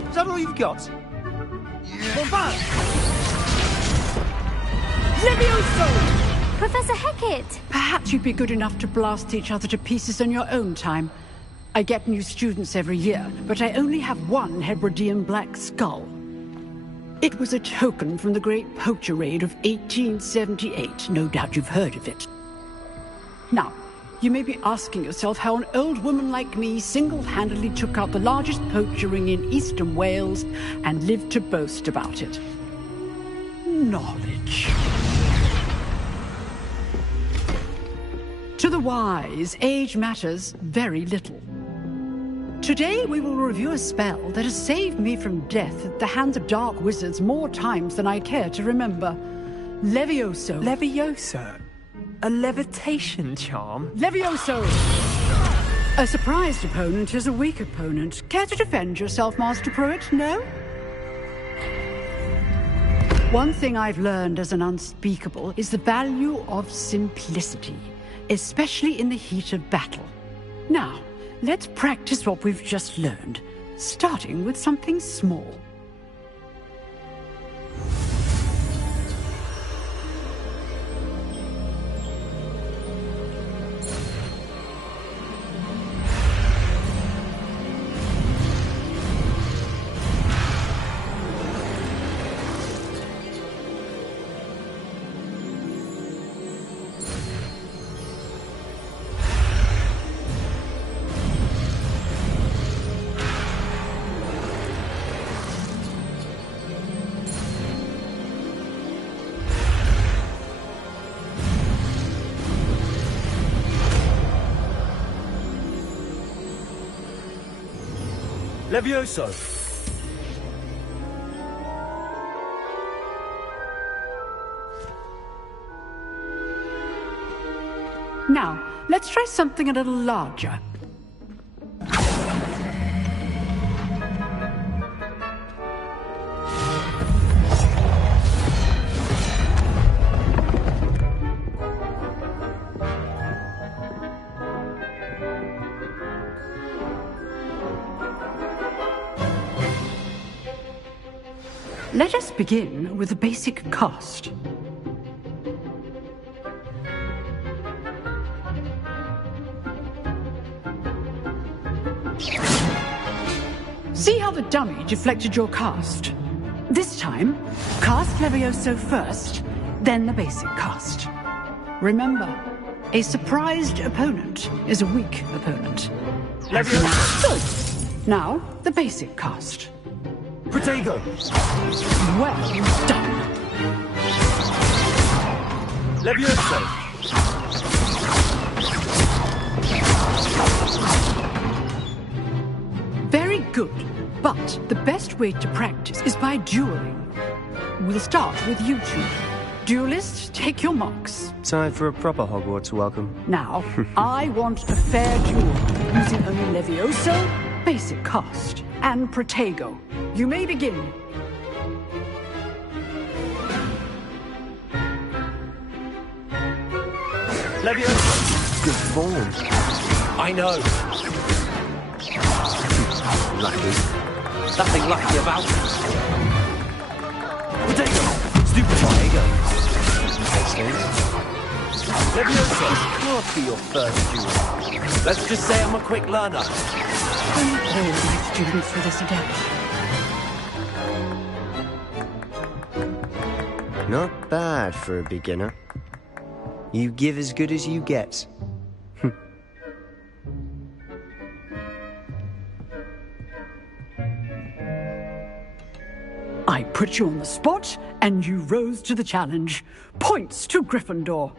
Is that all you've got? Bombard! Levioso! Professor Hecat! Perhaps you'd be good enough to blast each other to pieces on your own time. I get new students every year, but I only have one Hebridean black skull. It was a token from the Great Poacher Raid of 1878. No doubt you've heard of it. Now, you may be asking yourself how an old woman like me single-handedly took out the largest poacher ring in eastern Wales and lived to boast about it. Knowledge. To the wise, age matters very little. Today we will review a spell that has saved me from death at the hands of dark wizards more times than I care to remember. Levioso. Levioso? A levitation charm? Levioso! A surprised opponent is a weak opponent. Care to defend yourself, Master Pruitt? No? One thing I've learned as an unspeakable is the value of simplicity, especially in the heat of battle. Now, let's practice what we've just learned, starting with something small. Levioso! Now, let's try something a little larger. Let us begin with the basic cast. See how the dummy deflected your cast? This time, cast Levioso first, then the basic cast. Remember, a surprised opponent is a weak opponent. Levioso! Now, the basic cast. Protego! Well done. Levioso! Very good, but the best way to practice is by dueling. We'll start with you two. Duelists, take your marks. Time for a proper Hogwarts welcome. Now, I want a fair duel, using only Levioso, basic cast, and Protego. You may begin. Levioso! Good form. I know. Lucky. Nothing lucky about it. Protego! Stupid Protego! Levioso! Can't be your first duel. Let's just say I'm a quick learner. Only all my students for this adept. Not bad for a beginner. You give as good as you get. I put you on the spot, and you rose to the challenge. Points to Gryffindor.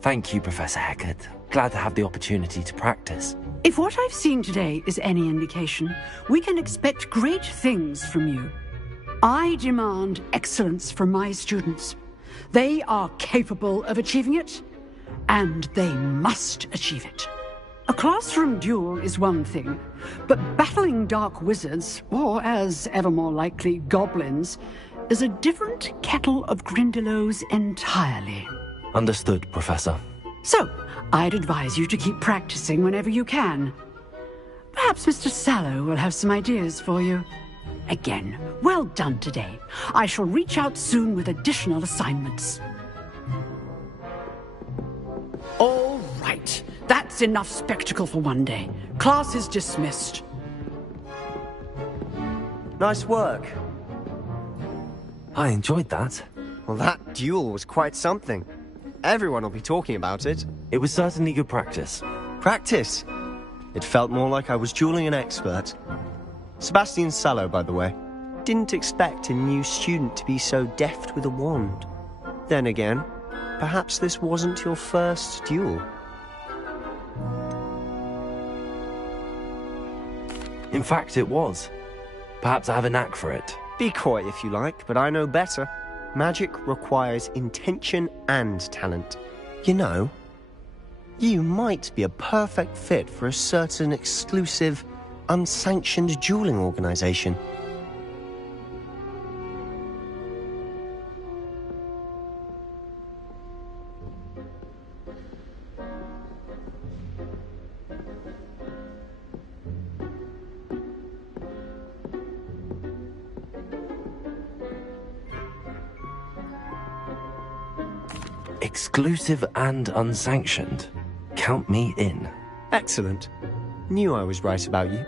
Thank you, Professor Hecat. Glad to have the opportunity to practice. If what I've seen today is any indication, we can expect great things from you. I demand excellence from my students. They are capable of achieving it, and they must achieve it. A classroom duel is one thing, but battling dark wizards, or as ever more likely, goblins, is a different kettle of Grindylows entirely. Understood, Professor. So, I'd advise you to keep practicing whenever you can. Perhaps Mr. Sallow will have some ideas for you. Again, well done today. I shall reach out soon with additional assignments. That's enough spectacle for one day. Class is dismissed. Nice work. I enjoyed that. Well, that duel was quite something. Everyone will be talking about it. It was certainly good practice. Practice? It felt more like I was dueling an expert. Sebastian Sallow, by the way. Didn't expect a new student to be so deft with a wand. Then again, perhaps this wasn't your first duel. In fact, it was. Perhaps I have a knack for it. Be coy if you like, but I know better. Magic requires intention and talent. You know, you might be a perfect fit for a certain exclusive, unsanctioned dueling organization. Exclusive and unsanctioned. Count me in. Excellent. Knew I was right about you.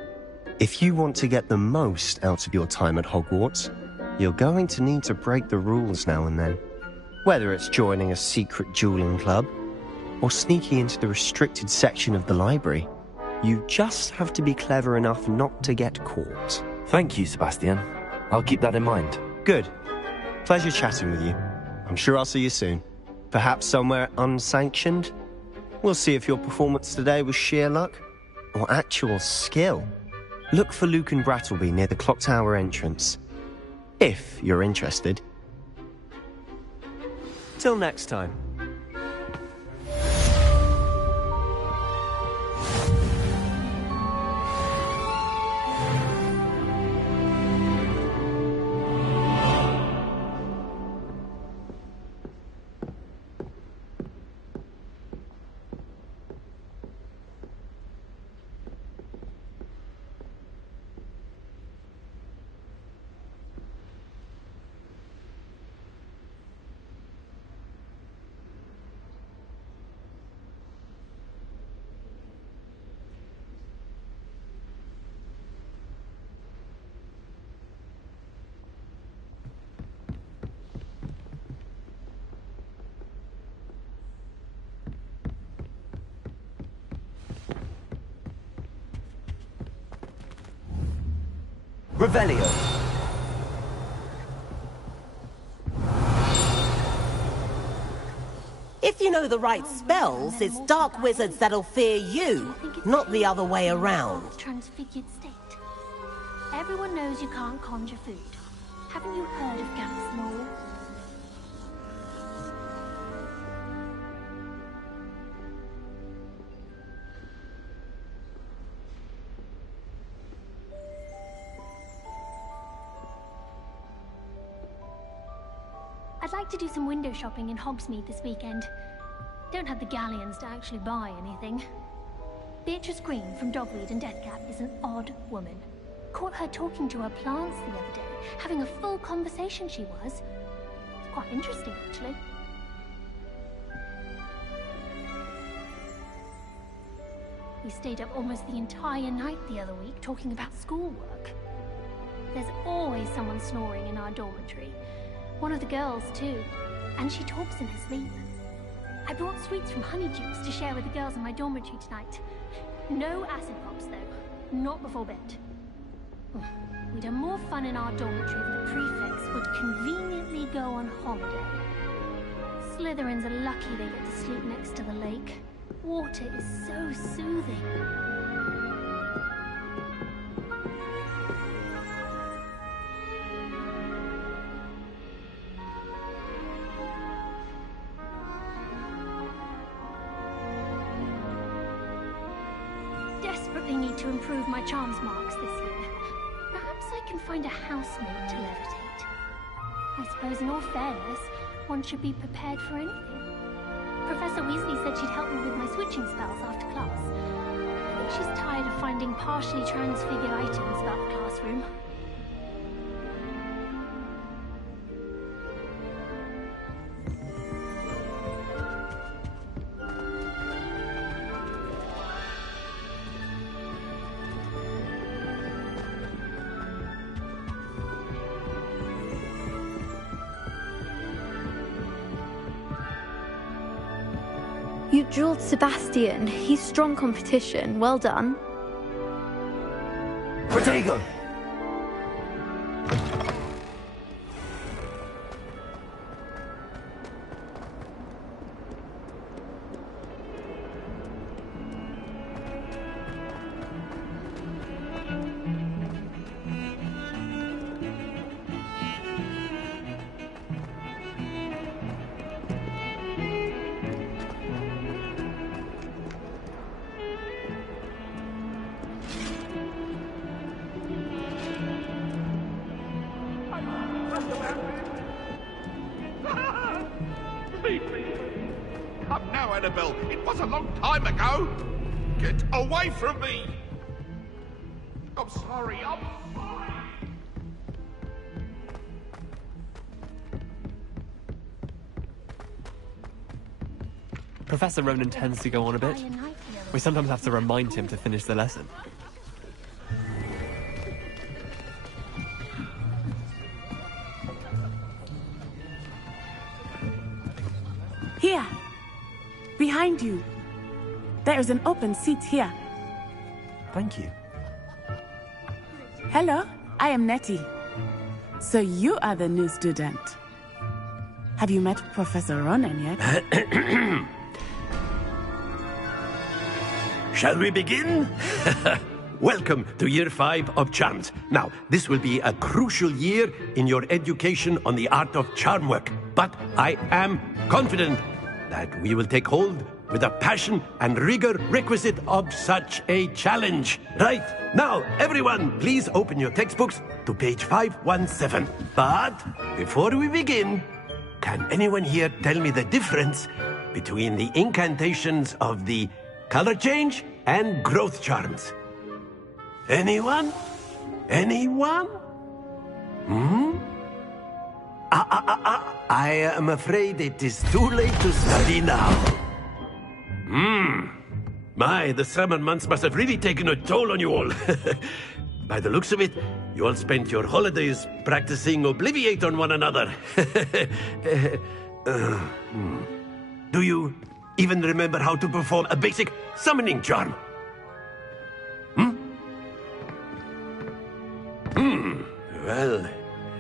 If you want to get the most out of your time at Hogwarts, you're going to need to break the rules now and then. Whether it's joining a secret dueling club, or sneaking into the restricted section of the library, you just have to be clever enough not to get caught. Thank you, Sebastian. I'll keep that in mind. Good. Pleasure chatting with you. I'm sure I'll see you soon. Perhaps somewhere unsanctioned? We'll see if your performance today was sheer luck or actual skill. Look for Luke and Brattleby near the clock tower entrance, if you're interested. Till next time. Revelio. If you know the right spells, it's dark wizards that'll fear you, not the other way around. Transfigured state. Everyone knows you can't conjure food. Haven't you heard of Gamp's Law? I'd like to do some window shopping in Hogsmeade this weekend. Don't have the galleons to actually buy anything. Beatrice Green from Dogweed and Deathcap is an odd woman. Caught her talking to her plants the other day, having a full conversation she was. It's quite interesting, actually. We stayed up almost the entire night the other week talking about schoolwork. There's always someone snoring in our dormitory. One of the girls, too. And she talks in her sleep. I brought sweets from Honeydews to share with the girls in my dormitory tonight. No acid pops, though. Not before bed. We'd have more fun in our dormitory if the prefects would conveniently go on holiday. Slytherins are lucky they get to sleep next to the lake. Water is so soothing. Desperately need to improve my charms marks this year. Perhaps I can find a housemaid to levitate. I suppose in all fairness, one should be prepared for anything. Professor Weasley said she'd help me with my switching spells after class. I think she's tired of finding partially transfigured items about the classroom. You drilled Sebastian. He's strong competition. Well done. Protego! Come now, Annabelle. It was a long time ago. Get away from me. I'm sorry. I'm sorry. Professor Ronan tends to go on a bit. We sometimes have to remind him to finish the lesson. Here. Behind you. There is an open seat here. Thank you. Hello, I am Nettie. So you are the new student. Have you met Professor Ronan yet? Shall we begin? Welcome to Year 5 of Charms. Now, this will be a crucial year in your education on the art of charm work. But I am confident that we will take hold with the passion and rigor requisite of such a challenge. Right, now, everyone, please open your textbooks to page 517. But before we begin, can anyone here tell me the difference between the incantations of the color change and growth charms? Anyone? Anyone? I am afraid it is too late to study now. My, the summer months must have really taken a toll on you all. By the looks of it, you all spent your holidays practicing Obliviate on one another. Do you even remember how to perform a basic summoning charm? Well,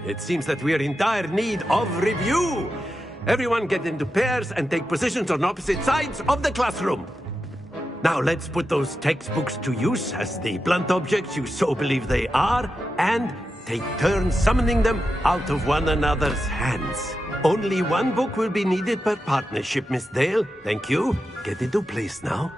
it seems that we are in dire need of review. Everyone get into pairs and take positions on opposite sides of the classroom. Now let's put those textbooks to use as the blunt objects you so believe they are, and take turns summoning them out of one another's hands. Only one book will be needed per partnership, Miss Dale. Thank you. Get into place now.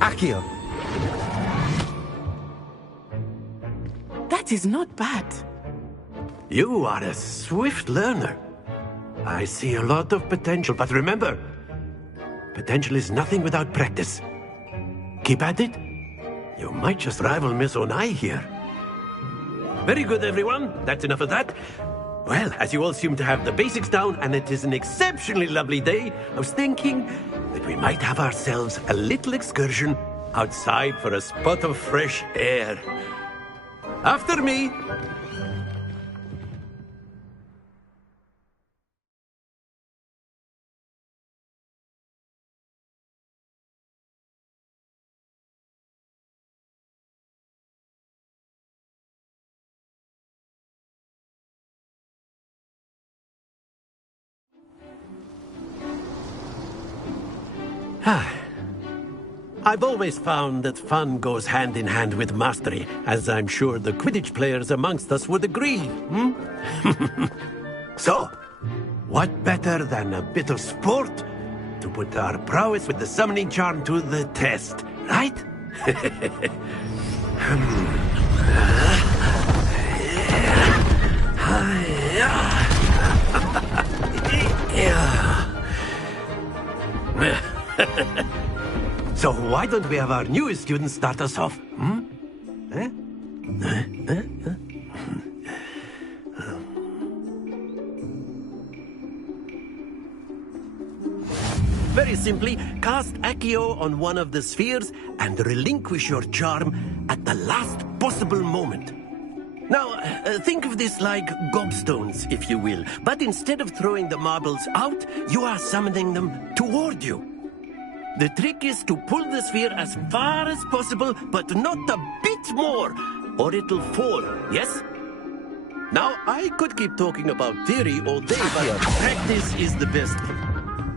Accio. That is not bad. You are a swift learner. I see a lot of potential, but remember, potential is nothing without practice. Keep at it. You might just rival Miss Onai here. Very good, everyone. That's enough of that. Well, as you all seem to have the basics down, and it is an exceptionally lovely day, I was thinking that we might have ourselves a little excursion outside for a spot of fresh air. After me. I've always found that fun goes hand in hand with mastery, as I'm sure the Quidditch players amongst us would agree. So, what better than a bit of sport to put our prowess with the summoning charm to the test, right? So why don't we have our newest student start us off? Very simply, cast Accio on one of the spheres and relinquish your charm at the last possible moment. Now, think of this like gobstones, if you will. But instead of throwing the marbles out, you are summoning them toward you. The trick is to pull the sphere as far as possible, but not a bit more, or it'll fall, yes? Now, I could keep talking about theory all day, but practice is the best.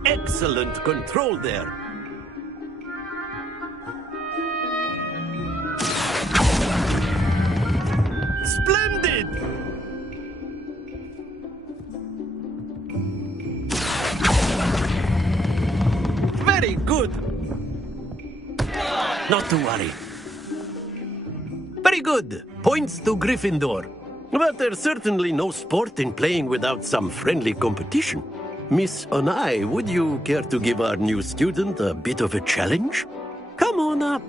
Excellent control there. Splendid! Very good. Not to worry. Very good. Points to Gryffindor. But there's certainly no sport in playing without some friendly competition. Miss Onai, would you care to give our new student a bit of a challenge? Come on up.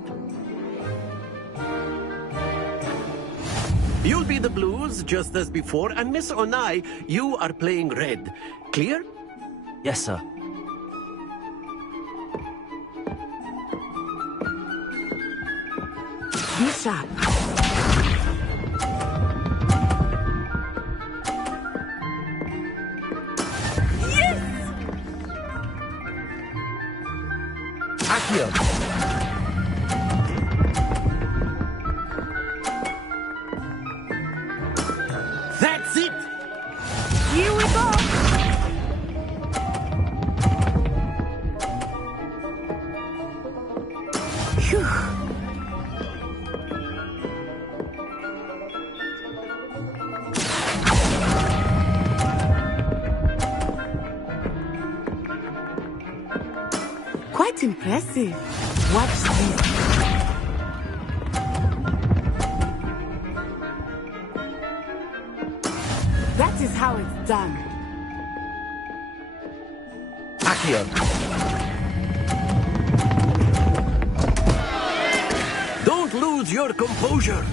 You'll be the blues, just as before, and Miss Onai, you are playing red. Clear? Yes, sir. Be sharp. Yes! Accio. That's it! Here we go! Phew. Quite impressive. Watch this. That is how it's done. Accio. Don't lose your composure.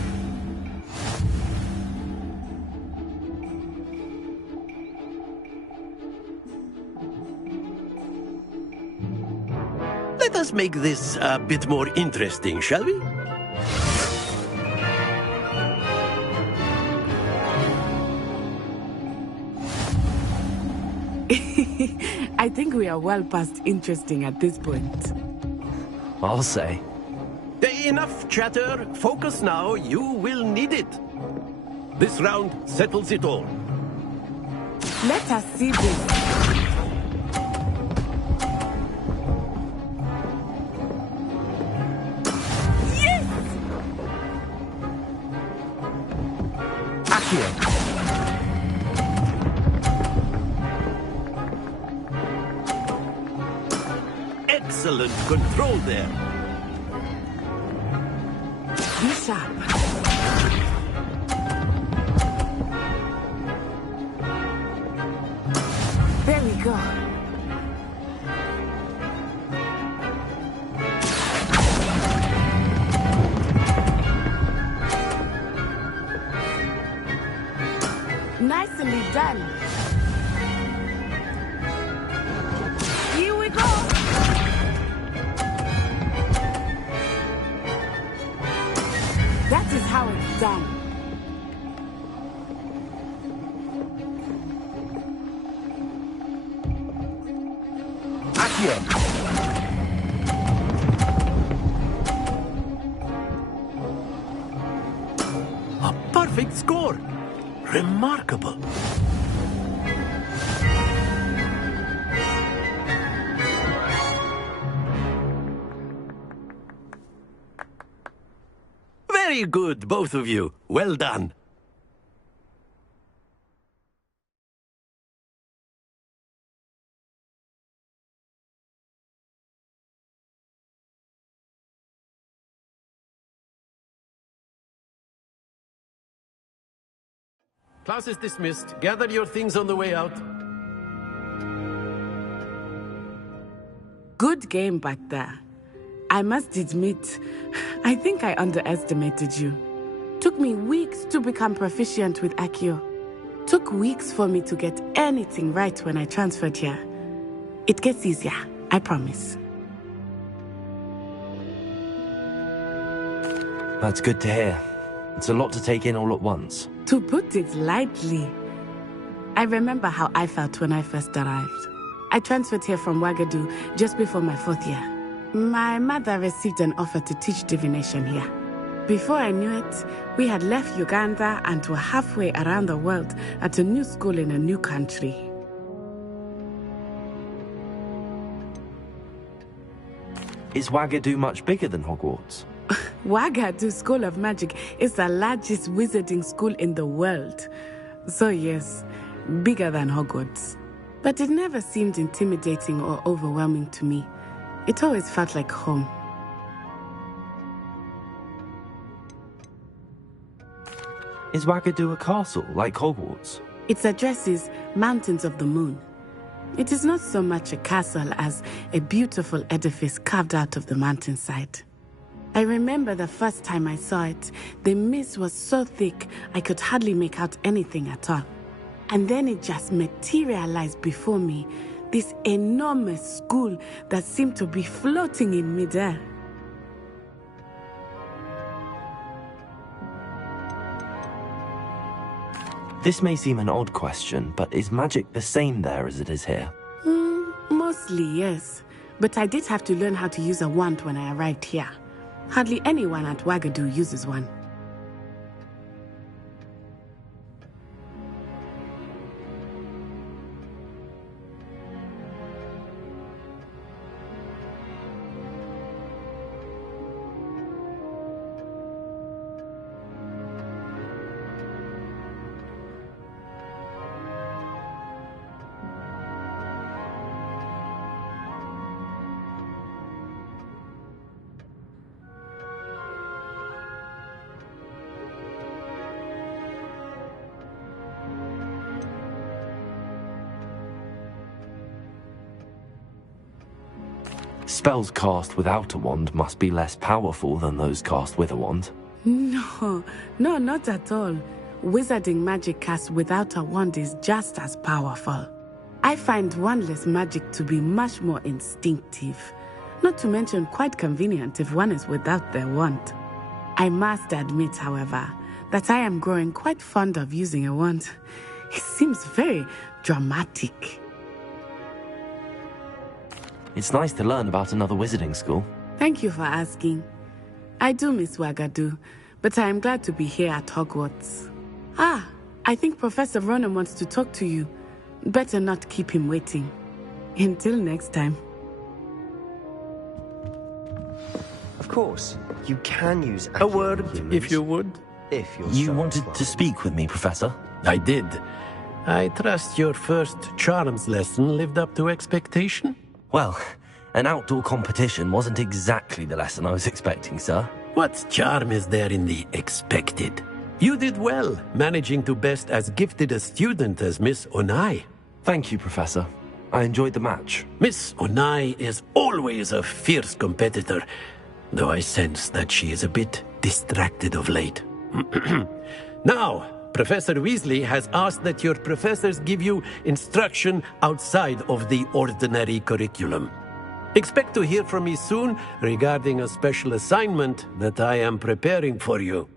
Let us make this a bit more interesting, shall we? I think we are well past interesting at this point. I'll say. Enough chatter. Focus now. You will need it. This round settles it all. Let us see this. Yes! Accio. Excellent control there. Be sharp. There we go. Nicely done. Here we go. That is how it's done. Accio. A perfect score. Remarkable. Very good, both of you. Well done. Class is dismissed. Gather your things on the way out. Good game back there. I must admit, I think I underestimated you. Took me weeks to become proficient with Accio. Took weeks for me to get anything right when I transferred here. It gets easier. I promise. That's good to hear. It's a lot to take in all at once. To put it lightly, I remember how I felt when I first arrived. I transferred here from Wagadu just before my 4th year. My mother received an offer to teach divination here. Before I knew it, we had left Uganda and were halfway around the world at a new school in a new country. Is Wagadu much bigger than Hogwarts? Wagadu School of Magic is the largest wizarding school in the world. So yes, bigger than Hogwarts. But it never seemed intimidating or overwhelming to me. It always felt like home. Is Wagadu a castle, like Hogwarts? Its address is Mountains of the Moon. It is not so much a castle as a beautiful edifice carved out of the mountainside. I remember the first time I saw it, the mist was so thick I could hardly make out anything at all. And then it just materialized before me, this enormous school that seemed to be floating in midair. This may seem an odd question, but is magic the same there as it is here? Mostly, yes. But I did have to learn how to use a wand when I arrived here. Hardly anyone at Wagadu uses one. Spells cast without a wand must be less powerful than those cast with a wand. No, not at all. Wizarding magic cast without a wand is just as powerful. I find wandless magic to be much more instinctive. Not to mention quite convenient if one is without their wand. I must admit, however, that I am growing quite fond of using a wand. It seems very dramatic. It's nice to learn about another wizarding school. Thank you for asking. I do miss Wagadu, but I am glad to be here at Hogwarts. I think Professor Ronan wants to talk to you. Better not keep him waiting. Until next time. Of course, you can use a word, if you would. If you're You wanted to speak with me, Professor? I did. I trust your first charms lesson lived up to expectation? Well, an outdoor competition wasn't exactly the lesson I was expecting, sir. What charm is there in the expected? You did well, managing to best as gifted a student as Miss Onai. Thank you, Professor. I enjoyed the match. Miss Onai is always a fierce competitor, though I sense that she is a bit distracted of late. Now, Professor Weasley has asked that your professors give you instruction outside of the ordinary curriculum. Expect to hear from me soon regarding a special assignment that I am preparing for you.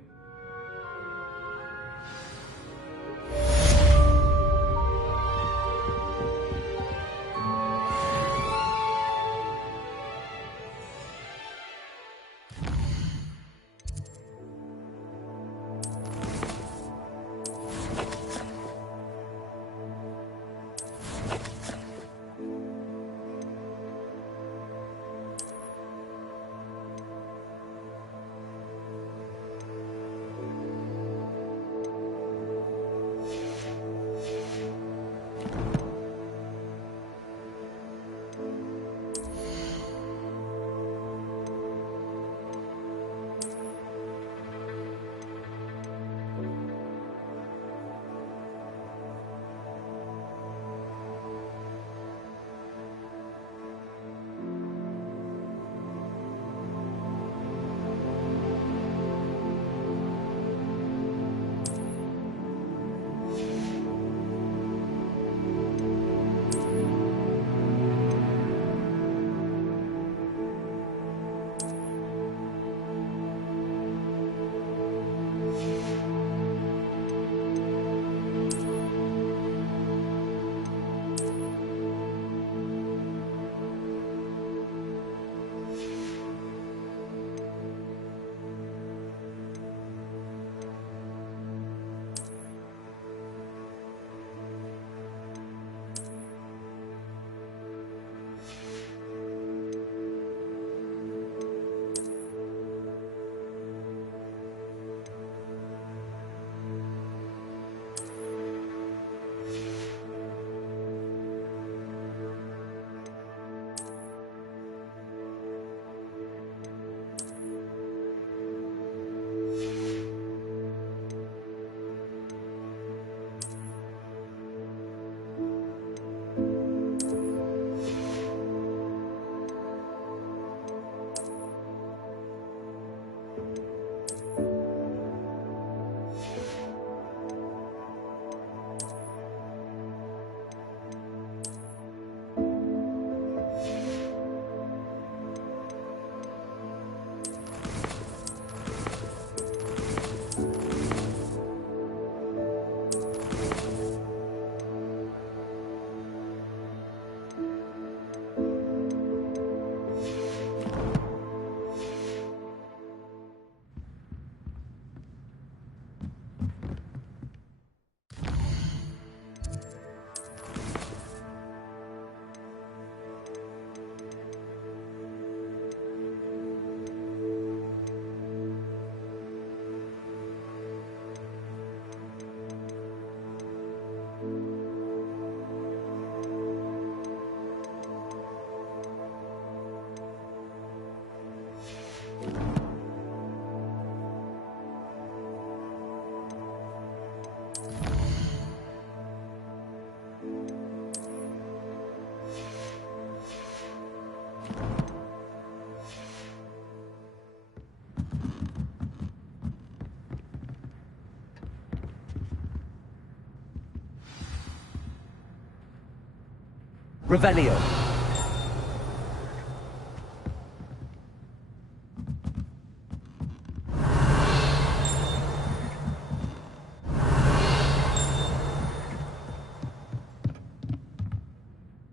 Revelio.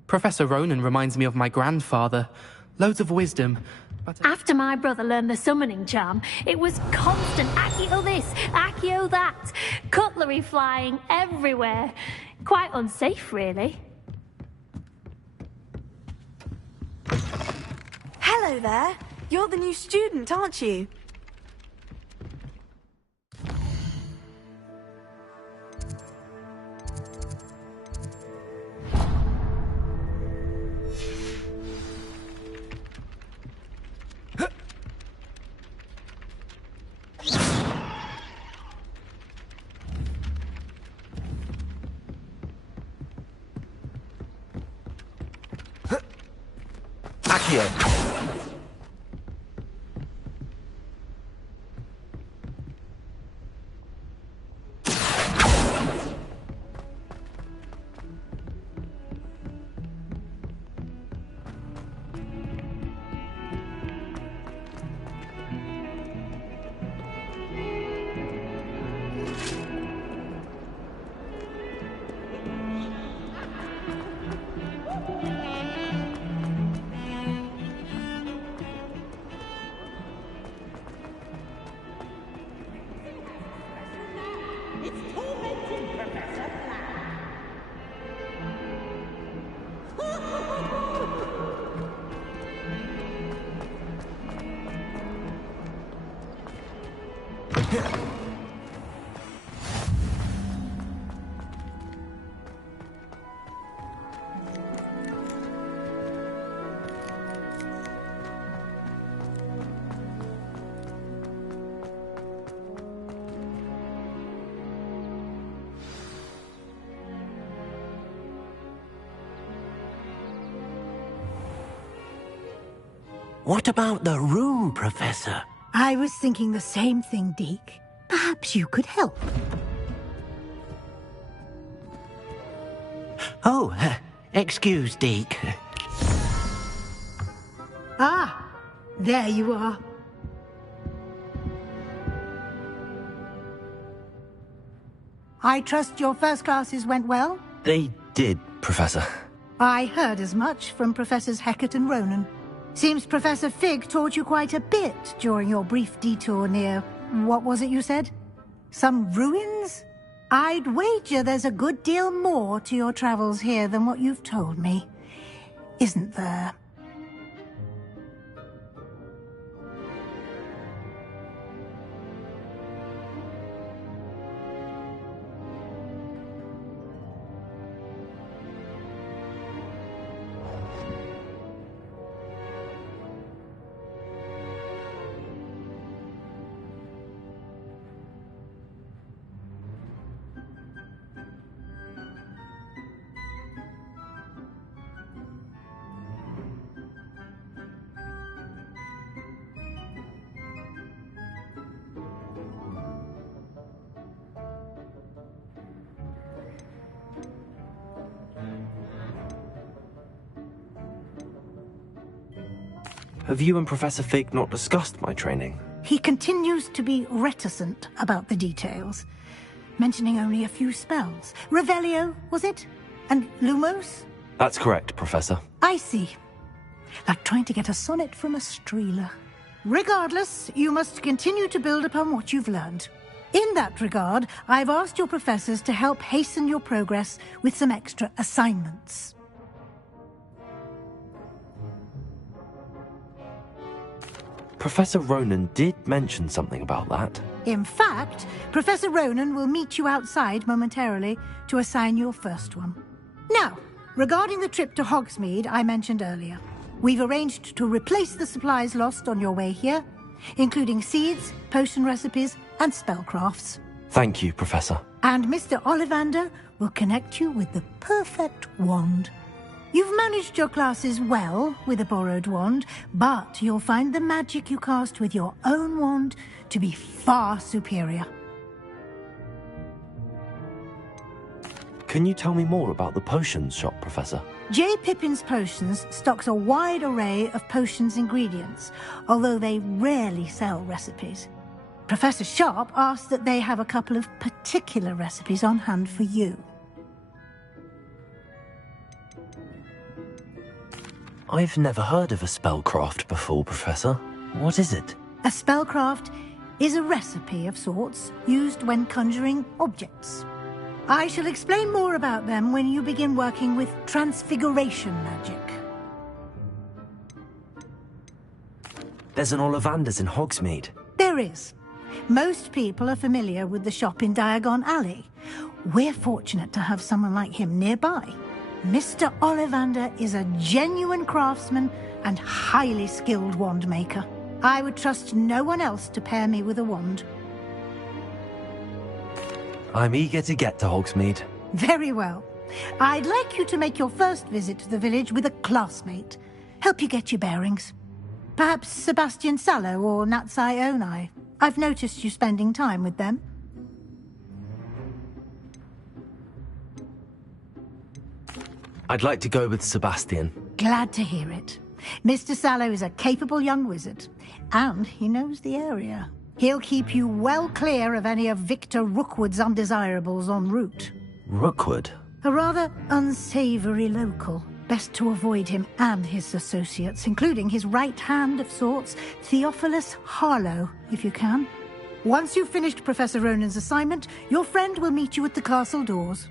Professor Ronan reminds me of my grandfather. Loads of wisdom. But After my brother learned the summoning charm, it was constant Accio this, Accio that. Cutlery flying everywhere. Quite unsafe, really. Hello there. You're the new student, aren't you? Accio. What about the room, Professor? I was thinking the same thing, Deke. Perhaps you could help. Oh, excuse, Deke. Ah, there you are. I trust your first classes went well? They did, Professor. I heard as much from Professors Hecat and Ronan. Seems Professor Fig taught you quite a bit during your brief detour near... what was it you said? Some ruins? I'd wager there's a good deal more to your travels here than what you've told me. Isn't there? Have you and Professor Fig not discussed my training? He continues to be reticent about the details, mentioning only a few spells. Revelio, was it? And Lumos? That's correct, Professor. I see. Like trying to get a sonnet from a streeler. Regardless, you must continue to build upon what you've learned. In that regard, I've asked your professors to help hasten your progress with some extra assignments. Professor Ronan did mention something about that. In fact, Professor Ronan will meet you outside momentarily to assign your first one. Now, regarding the trip to Hogsmeade I mentioned earlier, we've arranged to replace the supplies lost on your way here, including seeds, potion recipes, and spellcrafts. Thank you, Professor. And Mr. Ollivander will connect you with the perfect wand. You've managed your classes well with a borrowed wand, but you'll find the magic you cast with your own wand to be far superior. Can you tell me more about the potions shop, Professor? J. Pippin's Potions stocks a wide array of potions ingredients, although they rarely sell recipes. Professor Sharp asked that they have a couple of particular recipes on hand for you. I've never heard of a spellcraft before, Professor. What is it? A spellcraft is a recipe of sorts used when conjuring objects. I shall explain more about them when you begin working with transfiguration magic. There's an Ollivander's in Hogsmeade. There is. Most people are familiar with the shop in Diagon Alley. We're fortunate to have someone like him nearby. Mr. Ollivander is a genuine craftsman and highly skilled wand maker. I would trust no one else to pair me with a wand. I'm eager to get to Hogsmeade. Very well. I'd like you to make your first visit to the village with a classmate. Help you get your bearings. Perhaps Sebastian Sallow or Natsai Onai. I've noticed you spending time with them. I'd like to go with Sebastian. Glad to hear it. Mr. Sallow is a capable young wizard, and he knows the area. He'll keep you well clear of any of Victor Rookwood's undesirables en route. Rookwood? A rather unsavory local. Best to avoid him and his associates, including his right hand of sorts, Theophilus Harlow, if you can. Once you've finished Professor Ronan's assignment, your friend will meet you at the castle doors.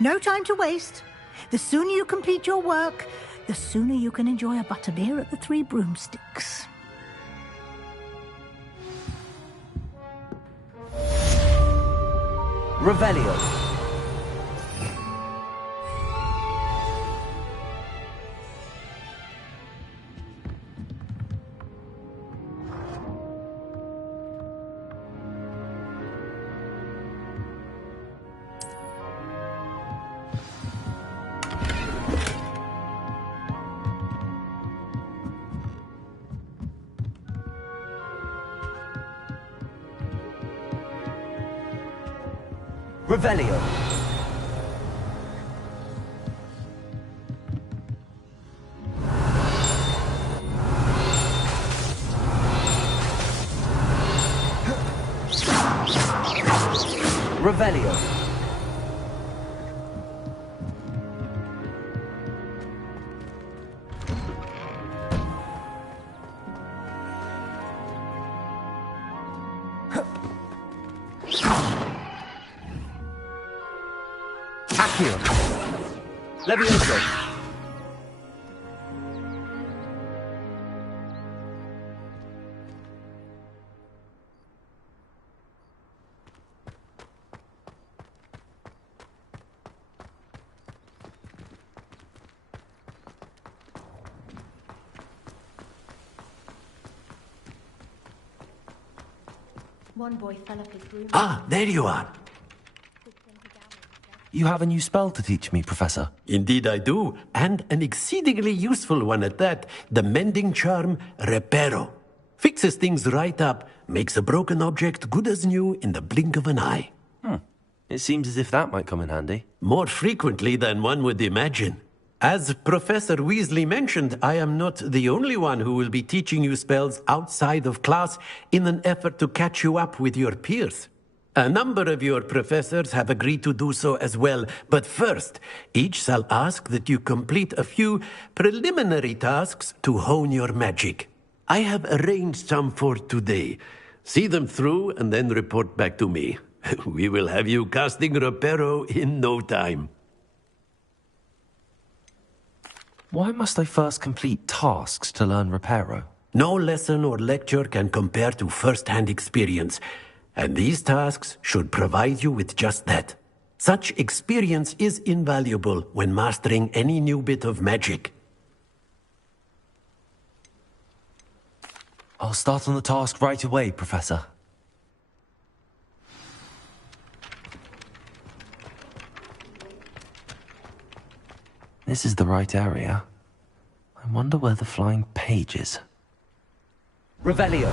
No time to waste. The sooner you complete your work, the sooner you can enjoy a butterbeer at the Three Broomsticks. Revelio. Revelio. Revelio. Accio. Levioso. One boy fell off his broom. Ah, there you are. You have a new spell to teach me, Professor. Indeed I do, and an exceedingly useful one at that. The mending charm, Reparo. Fixes things right up, makes a broken object good as new in the blink of an eye. It seems as if that might come in handy. More frequently than one would imagine. As Professor Weasley mentioned, I am not the only one who will be teaching you spells outside of class in an effort to catch you up with your peers. A number of your professors have agreed to do so as well, but first, each shall ask that you complete a few preliminary tasks to hone your magic. I have arranged some for today. See them through and then report back to me. We will have you casting Reparo in no time. Why must I first complete tasks to learn Reparo? No lesson or lecture can compare to first-hand experience. And these tasks should provide you with just that. Such experience is invaluable when mastering any new bit of magic. I'll start on the task right away, Professor. This is the right area. I wonder where the flying page is. Revelio.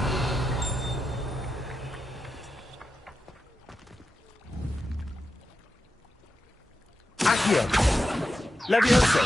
Accio! Levioso!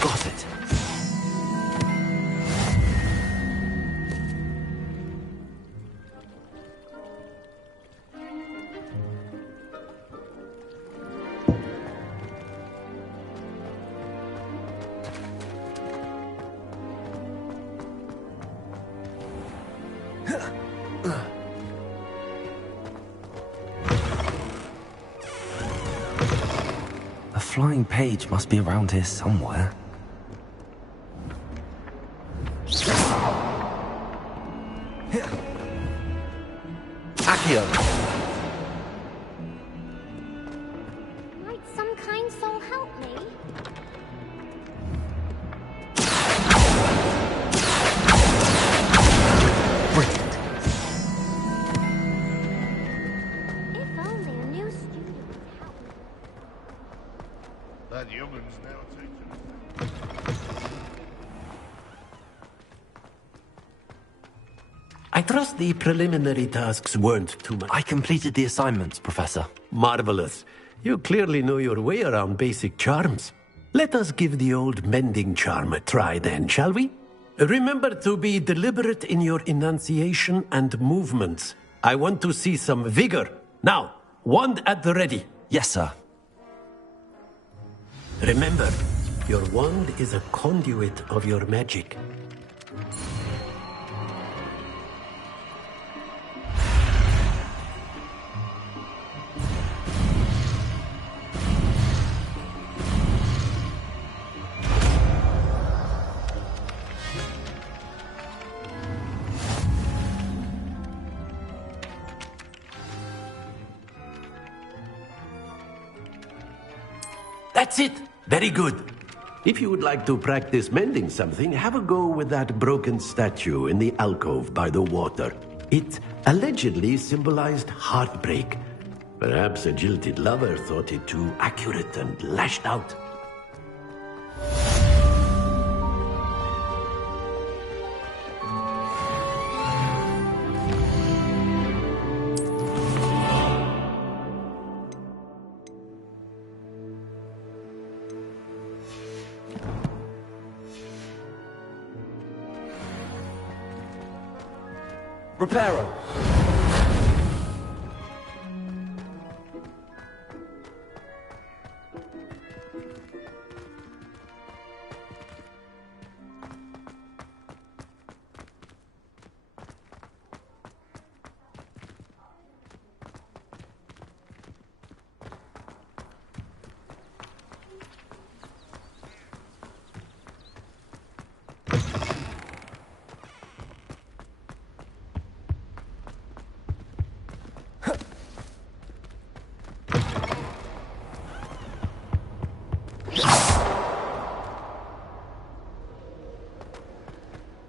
Got it. A flying page must be around here somewhere. Accio! Might some kind soul help me? Brilliant. If only a new student would help me. That youngun's now taken. I trust the preliminary tasks weren't too much. I completed the assignments, Professor. Marvelous. You clearly know your way around basic charms. Let us give the old mending charm a try then, shall we? Remember to be deliberate in your enunciation and movements. I want to see some vigor. Now, wand at the ready. Yes, sir. Remember, your wand is a conduit of your magic. That's it! Very good. If you would like to practice mending something, have a go with that broken statue in the alcove by the water. It allegedly symbolized heartbreak. Perhaps a jilted lover thought it too accurate and lashed out. Reparo.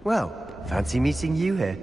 Well, fancy meeting you here.